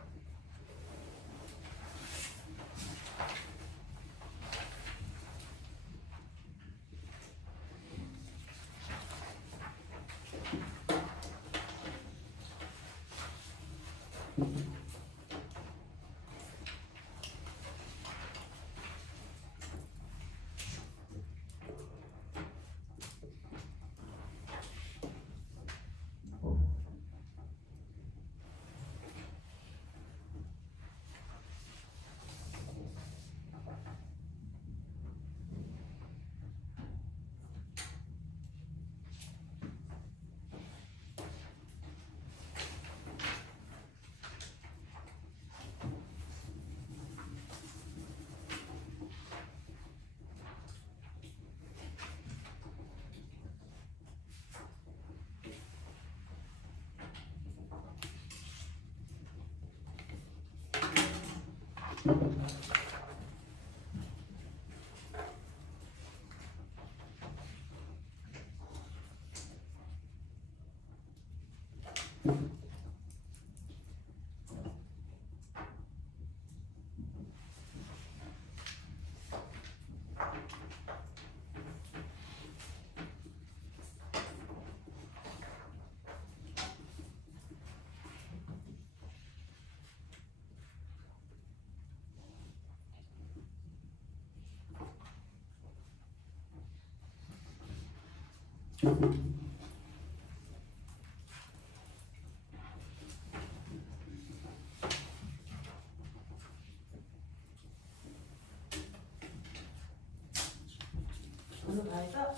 오늘 다 했어?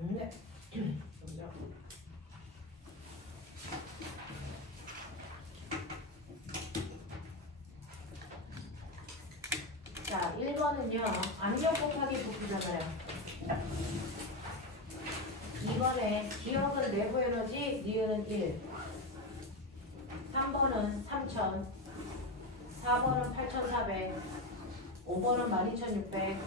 네. 먼저. 자, 1번은요. 안경 곱하기 부피잖아요. 2번에 기억은 내부 에너지, 니은은 1. 3번은 3000. 4번은 8400. 5번은 12600.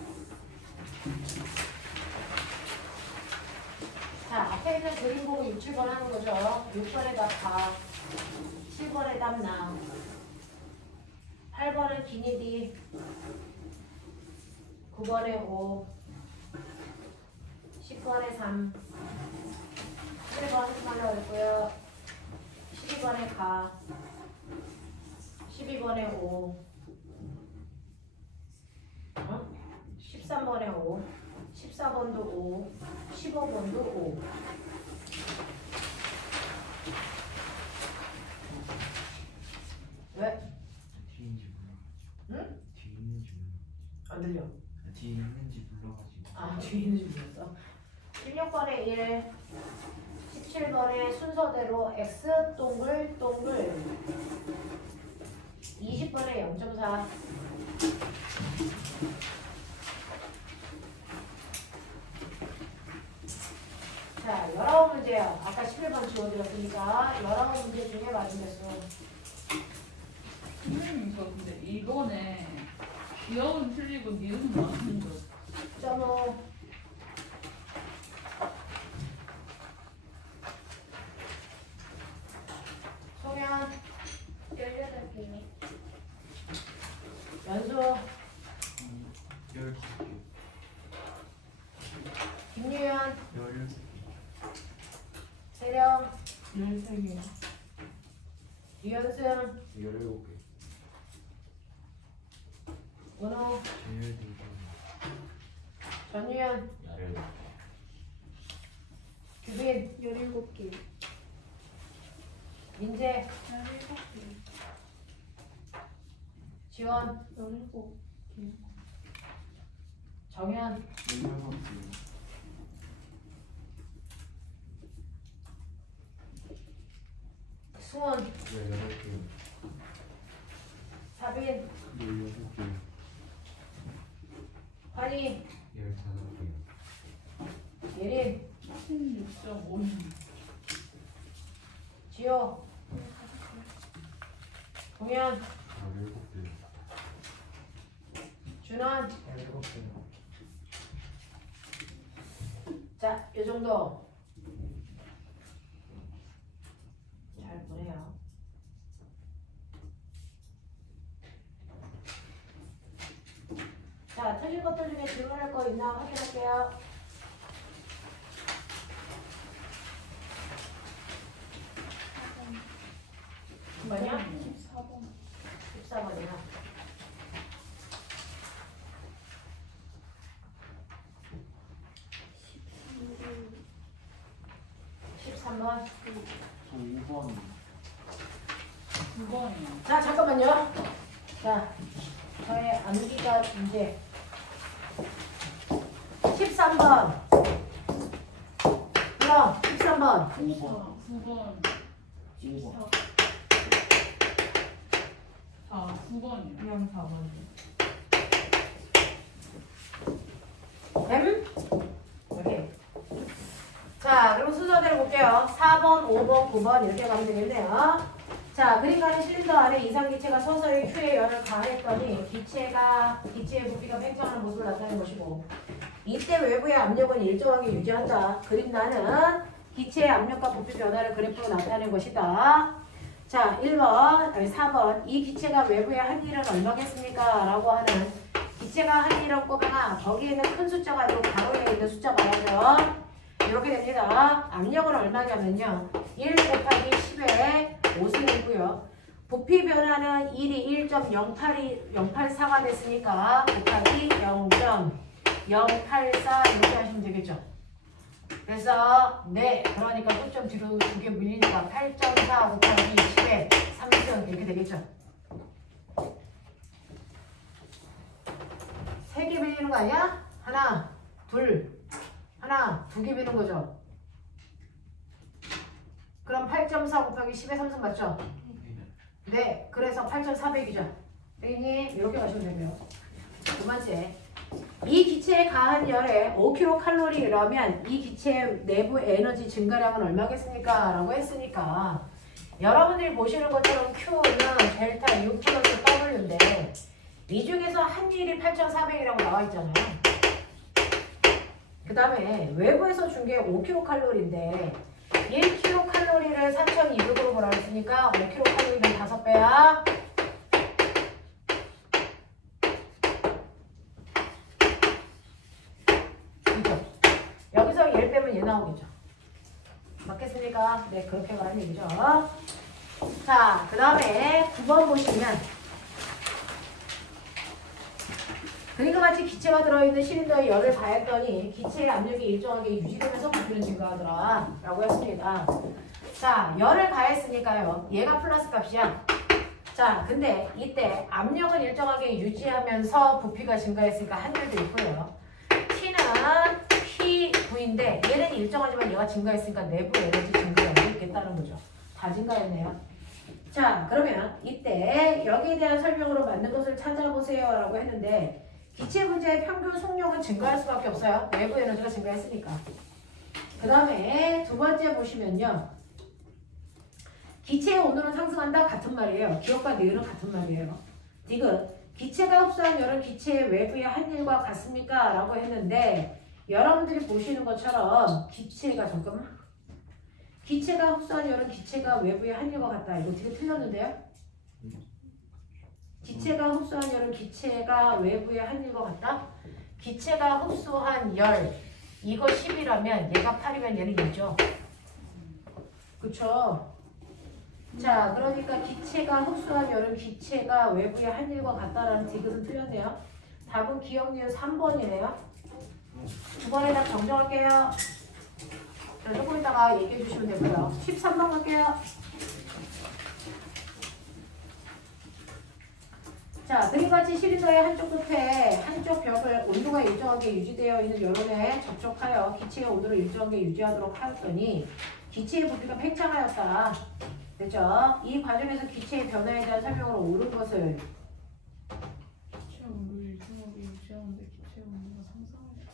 자, 앞에 있는 그림 보고 6, 7번 하는 거죠. 6번에 답 가. 7번에 답 나. 8번은 기니디. 9번에 5. 10번에 3. 11번 하지 말라고 했고요. 12번에 가. 12번에 5. 13번에 5. 14번도 5. 15번도 5. 왜? 뒤에 있는지 몰라. 응? 뒤에 있는지 몰라. 안 들려. 뒤에 있는지 몰라가지고. 아, 뒤에 있는 줄 몰랐어. 16번에 1. 17번에 순서대로 X 동글 동글. 20번에 0.4. 자, 19문제요. 아까 11번 지워드렸으니까 19문제 중에 맞은 개수. 선생님 저 근데 이번에 기억은 틀리고 니은은 맞는 거. 9.5. 소면 18개. 연수 12개. 김유연 16개. 세령 13개. 유연승 17개. 은호 제일 대전. 전유연 17개. 규빈 17개. 민재 17개. 지원 17개. 정현 16개. 수원 18개. 사빈 16개. 환희 15개. 예린 16.5. 지호 동현 17개. 준원 17개. 자, 이 정도 잘 보내요. 자, 틀린 것들 중에 질문할 거 있나 확인할게요. 뭐냐? 14번. 14번이야. (13번) 저 5번. 9번이요. 자, 잠깐만요. 자, 저의 암기가 이제 13번. 그럼 13번. 5번. 9번. 5번. 9번이요. 그냥 4번. M? 오케이. 자, 그럼 순서대로 볼게요. 4번, 5번, 9번 이렇게 가면 되겠네요. 자, 그림 가는 실린더 안에 이상기체가 서서히 Q에 열을 가했더니 기체의 부피가 팽창하는 모습을 나타내는 것이고 이때 외부의 압력은 일정하게 유지한다. 그림 나는 기체의 압력과 부피 변화를 그래프로 나타내는 것이다. 자, 4번. 이 기체가 외부에 한 일은 얼마겠습니까? 라고 하는 기체가 한 일은 꼭 하나. 거기에는 큰 숫자가 아니고 가로에 있는 숫자 봐야죠. 이렇게 됩니다. 압력은 얼마냐면요. 1 곱하기 10의 5승이고요. 부피 변화는 1이 1.084가 됐으니까 곱하기 0.084 이렇게 하시면 되겠죠. 그래서 네, 그러니까 끝점 뒤로 2개 밀리니까 8.4 곱하기 10의 3승 이렇게 되겠죠. 3개 밀리는 거 아니야? 하나, 둘, 하나, 2개 밀는 거죠. 그럼 8.4 곱하기 10의 3승 맞죠? 네, 그래서 8,400이죠. 되겠니? 이렇게 가시면 되고요. 두 번째, 이 기체에 가한 열에 5kcal이라면 이 기체의 내부 에너지 증가량은 얼마겠습니까? 라고 했으니까 여러분들이 보시는 것처럼 Q는 델타 U 플러스 W인데 이 중에서 한 일이 8,400이라고 나와 있잖아요. 그 다음에 외부에서 준 게 5kcal인데 1kcal를 4,200으로 보라 했으니까 5kcal는 5배야. 그죠? 여기서 얘를 빼면 얘 나오겠죠. 맞겠습니까? 네, 그렇게 말하는 얘기죠. 자, 그 다음에 9번 보시면 그림과 같이 기체가 들어있는 실린더에 열을 가했더니 기체의 압력이 일정하게 유지되면서 부피는 증가하더라 라고 했습니다. 자, 열을 가했으니까요. 얘가 플러스 값이야. 자, 근데 이때 압력은 일정하게 유지하면서 부피가 증가했으니까 한 열도 있고요. T는 PV인데 얘는 일정하지만 얘가 증가했으니까 내부 에너지 증가가 있겠다는 거죠. 다 증가했네요. 자, 그러면 이때 여기에 대한 설명으로 맞는 것을 찾아보세요 라고 했는데 기체 분자의 평균 속력은 증가할 수밖에 없어요. 외부 에너지가 증가했으니까. 그 다음에 두 번째 보시면요. 기체의 온도는 상승한다? 같은 말이에요. 기억과 니은은 같은 말이에요. 디귿. 기체가 흡수한 열은 기체의 외부의 한 일과 같습니까? 라고 했는데 여러분들이 보시는 것처럼 기체가 흡수한 열은 기체가 외부의 한 일과 같다. 이거 되게 틀렸는데요? 기체가 흡수한 열은 기체가 외부의 한 일과 같다? 기체가 흡수한 열 이거 10이라면 얘가 8이면 얘는 2죠. 그쵸? 자, 그러니까 기체가 흡수한 열은 기체가 외부의 한 일과 같다라는 디귿은 틀렸네요. 답은 기억 니은 3번이네요. 두 번에다 정정할게요. 자, 조금 이따가 얘기해 주시면 되고요. 13번 갈게요. 자, 그림같이 실린더의 한쪽 끝에 한쪽 벽을 온도가 일정하게 유지되어 있는 여론에 접촉하여 기체의 온도를 일정하게 유지하도록 하였더니 기체의 부피가 팽창하였다. 됐죠? 이 과정에서 기체의 변화에 대한 설명으로 옳은 것을 기체 온도를 일정하게 유지하는데 기체 온도가 상승하지.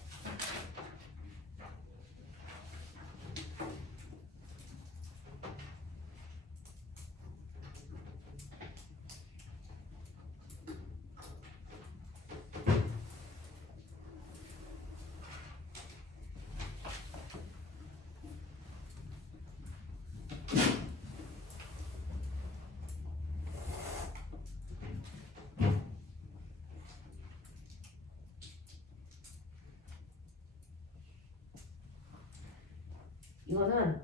이거는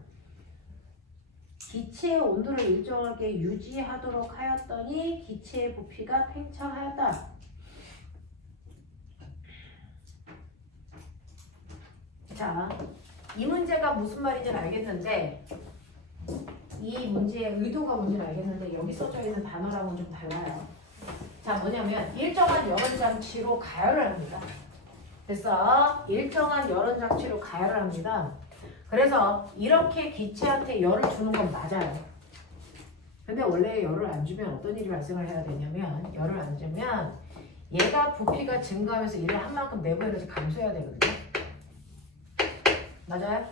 기체의 온도를 일정하게 유지하도록 하였더니 기체의 부피가 팽창하였다. 자, 이 문제가 무슨 말인지는 알겠는데 이 문제의 의도가 뭔지는 알겠는데 여기 써져 있는 단어랑은 좀 달라요. 자, 뭐냐면 일정한 여론 장치로 가열을 합니다. 그래서 일정한 여론 장치로 가열을 합니다. 그래서 이렇게 기체한테 열을 주는 건 맞아요. 근데 원래 열을 안 주면 어떤 일이 발생을 해야 되냐면 열을 안 주면 얘가 부피가 증가하면서 얘를 한 만큼 내부 에너지 감소해야 되거든요. 맞아요?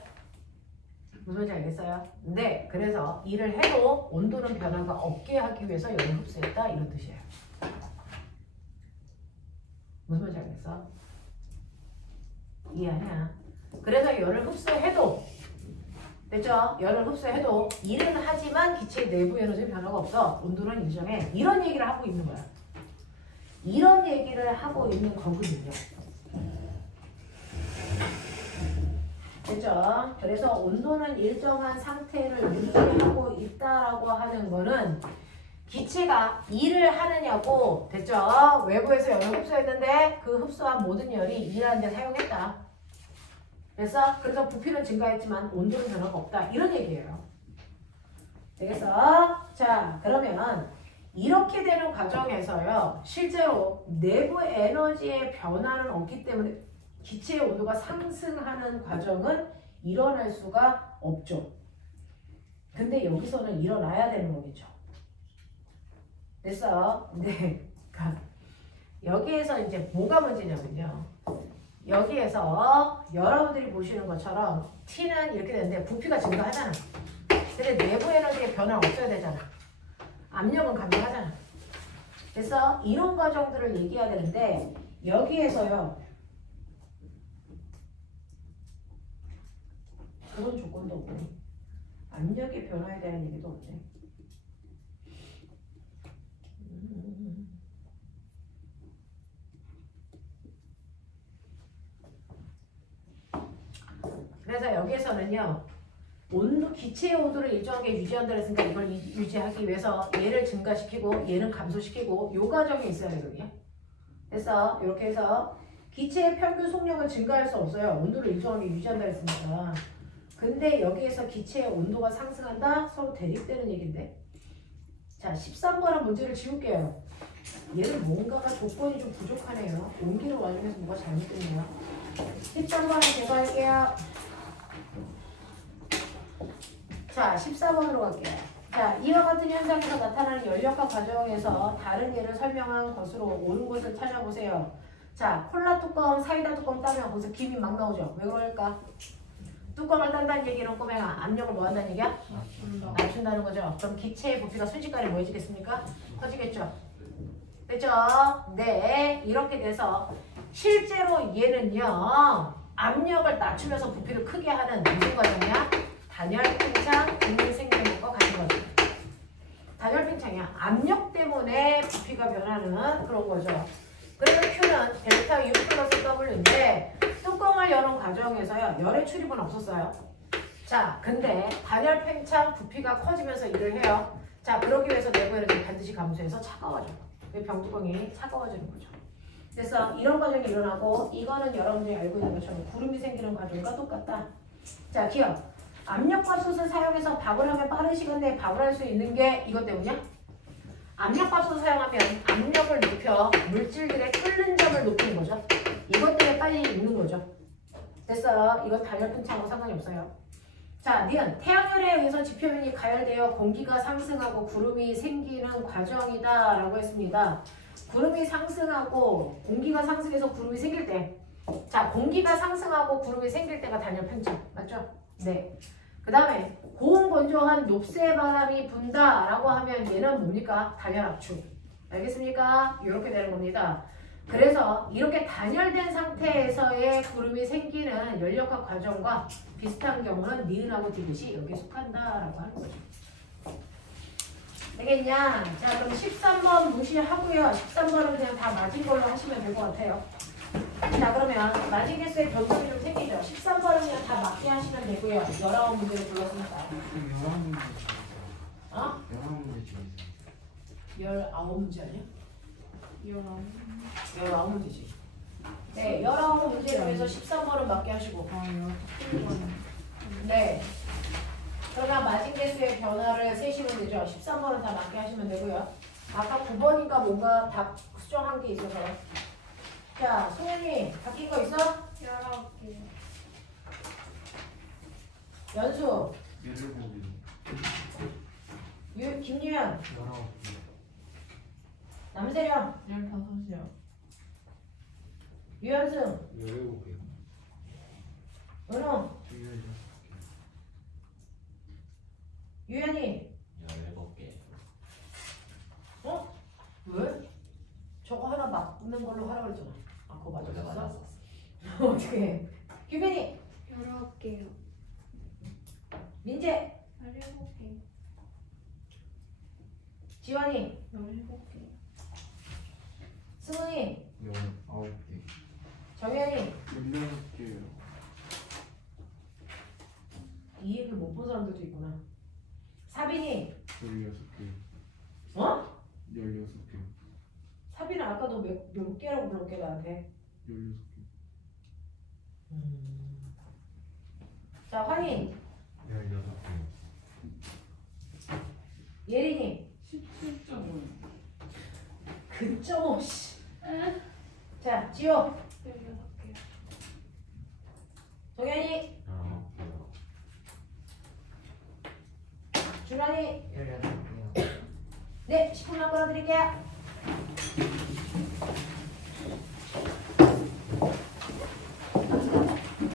무슨 말인지 알겠어요? 네, 그래서 일을 해도 온도는 변화가 없게 하기 위해서 열을 흡수했다 이런 뜻이에요. 무슨 말인지 알겠어? 이해하냐? 그래서 열을 흡수해도 됐죠? 열을 흡수해도 일은 하지만 기체 내부 에너지는 변화가 없어. 온도는 일정해. 이런 얘기를 하고 있는 거야. 이런 얘기를 하고 있는 거거든요. 됐죠? 그래서 온도는 일정한 상태를 유지하고 있다라고 하는 거는 기체가 일을 하느냐고 됐죠? 외부에서 열을 흡수했는데 그 흡수한 모든 열이 일하는 데 사용했다. 그래서 부피는 증가했지만 온도는 변화가 없다. 이런 얘기예요. 되겠어? 자, 그러면 이렇게 되는 과정에서요. 실제로 내부 에너지의 변화는 없기 때문에 기체의 온도가 상승하는 과정은 일어날 수가 없죠. 근데 여기서는 일어나야 되는 거겠죠. 됐어? 네. 여기에서 이제 뭐가 문제냐면요. 여기에서 여러분들이 보시는 것처럼 T는 이렇게 되는데 부피가 증가하잖아. 근데 내부 에너지의 변화가 없어야 되잖아. 압력은 감소하잖아. 그래서 이런 과정들을 얘기해야 되는데 여기에서요. 그런 조건도 없네. 압력의 변화에 대한 얘기도 없네. 그래서 여기에서는요. 온도, 기체의 온도를 일정하게 유지한다 했으니까 이걸 유지하기 위해서 얘를 증가시키고 얘는 감소시키고 요 과정이 있어야 되거든요. 그래서 이렇게 해서 기체의 평균 속력은 증가할 수 없어요. 온도를 일정하게 유지한다 했으니까. 근데 여기에서 기체의 온도가 상승한다? 서로 대립되는 얘기인데. 자, 13번은 문제를 지울게요. 얘는 뭔가가 조건이 좀 부족하네요. 옮기는 와중에서 뭐가 잘못됐네요. 13번은 제가 할게요. 자, 14번으로 갈게요. 자, 이와 같은 현상에서 나타나는 연력화 과정에서 다른 예를 설명한 것으로 옳은 것을 찾아보세요. 자, 콜라 뚜껑, 사이다 뚜껑 따면 거기서 김이 막 나오죠. 왜 그럴까? 뚜껑을 딴다는 얘기는 꼬맹아 압력을 뭐 한다는 얘기야? 낮춘다는 거죠. 그럼 기체의 부피가 순식간에 뭐 해지겠습니까? 커지겠죠. 됐죠? 네, 이렇게 돼서 실제로 얘는요. 압력을 낮추면서 부피를 크게 하는 무슨 과정이야? 단열 팽창, 분리 생기는 것과 같은 거죠. 단열 팽창이야. 압력 때문에 부피가 변하는 그런 거죠. 그래서 Q는 델타 U 플러스 W인데 뚜껑을 여는 과정에서요. 열의 출입은 없었어요. 자, 근데 단열 팽창 부피가 커지면서 일을 해요. 자, 그러기 위해서 내부 에너지 반드시 감소해서 차가워져. 병뚜껑이 차가워지는 거죠. 그래서 이런 과정이 일어나고 이거는 여러분들이 알고 있는 것처럼 구름이 생기는 과정과 똑같다. 자, 기억. 압력밥솥을 사용해서 밥을 하면 빠른 시간 내에 밥을 할 수 있는 게 이것 때문이야? 압력밥솥을 사용하면 압력을 높여 물질들의 끓는 점을 높이는 거죠. 이것 때문에 빨리 익는 거죠. 됐어. 이건 단열 팽창하고 상관이 없어요. 자, 니은 태양열에 의해서 지표면이 가열되어 공기가 상승하고 구름이 생기는 과정이다 라고 했습니다. 구름이 상승하고 공기가 상승해서 구름이 생길 때, 자, 공기가 상승하고 구름이 생길 때가 단열 팽창 맞죠? 네. 그 다음에 고온건조한 녹색 바람이 분다라고 하면 얘는 뭡니까? 단열 압축. 알겠습니까? 이렇게 되는 겁니다. 그래서 이렇게 단열된 상태에서의 구름이 생기는 연력화 과정과 비슷한 경우는 니은하고 디귿이 여기에 속한다라고 하는 거죠. 되겠냐? 자, 그럼 13번 무시하고요. 13번은 그냥 다 맞은 걸로 하시면 될 것 같아요. 자, 그러면 맞은 개수의 변동이 좀 생기죠. 13번은 그냥 다 맞게 하시면 되고요. 19문제를 불렀으니까. 19문제. 어? 19문제 중에 19문제 아니야? 19. 19문제지. 네, 19문제 중에서 13번은 맞게 하시고. 네. 그러나 맞은 개수의 변화를 세시면 되죠. 13번은 다 맞게 하시면 되고요. 아까 9번인가 뭔가 답 수정한 게 있어서. 자, 소연이 바뀐 거 있어? 19개. 연수, 17개. 김유연, 19개. 남세령, 15이요. 유연승, 17개. 은호, 17개. 유연이. 17개. 어? 왜? 저거 하나 맞는 걸로 하라고 그랬잖아. 아, 그거 어제 맞았어? 맞았었어. 어떻게? 규빈이, 19개요. 민재, 17개. 지환이, 17개. 승훈이, 19개. 정현이. 16개요. 이 얘기를 못 본 사람들도 있구나. 사빈이, 16개. 어? 16개. 사빈은 아까 너 몇 개라고 불렀게 나한테? 16개. 자, 환희, 16개. 예린이. 17.5. 근점 씨. 자, 지호, 16개요. 정현이, 19개요. 준환이. 16개요. 네, 10분만 끌어드릴게요.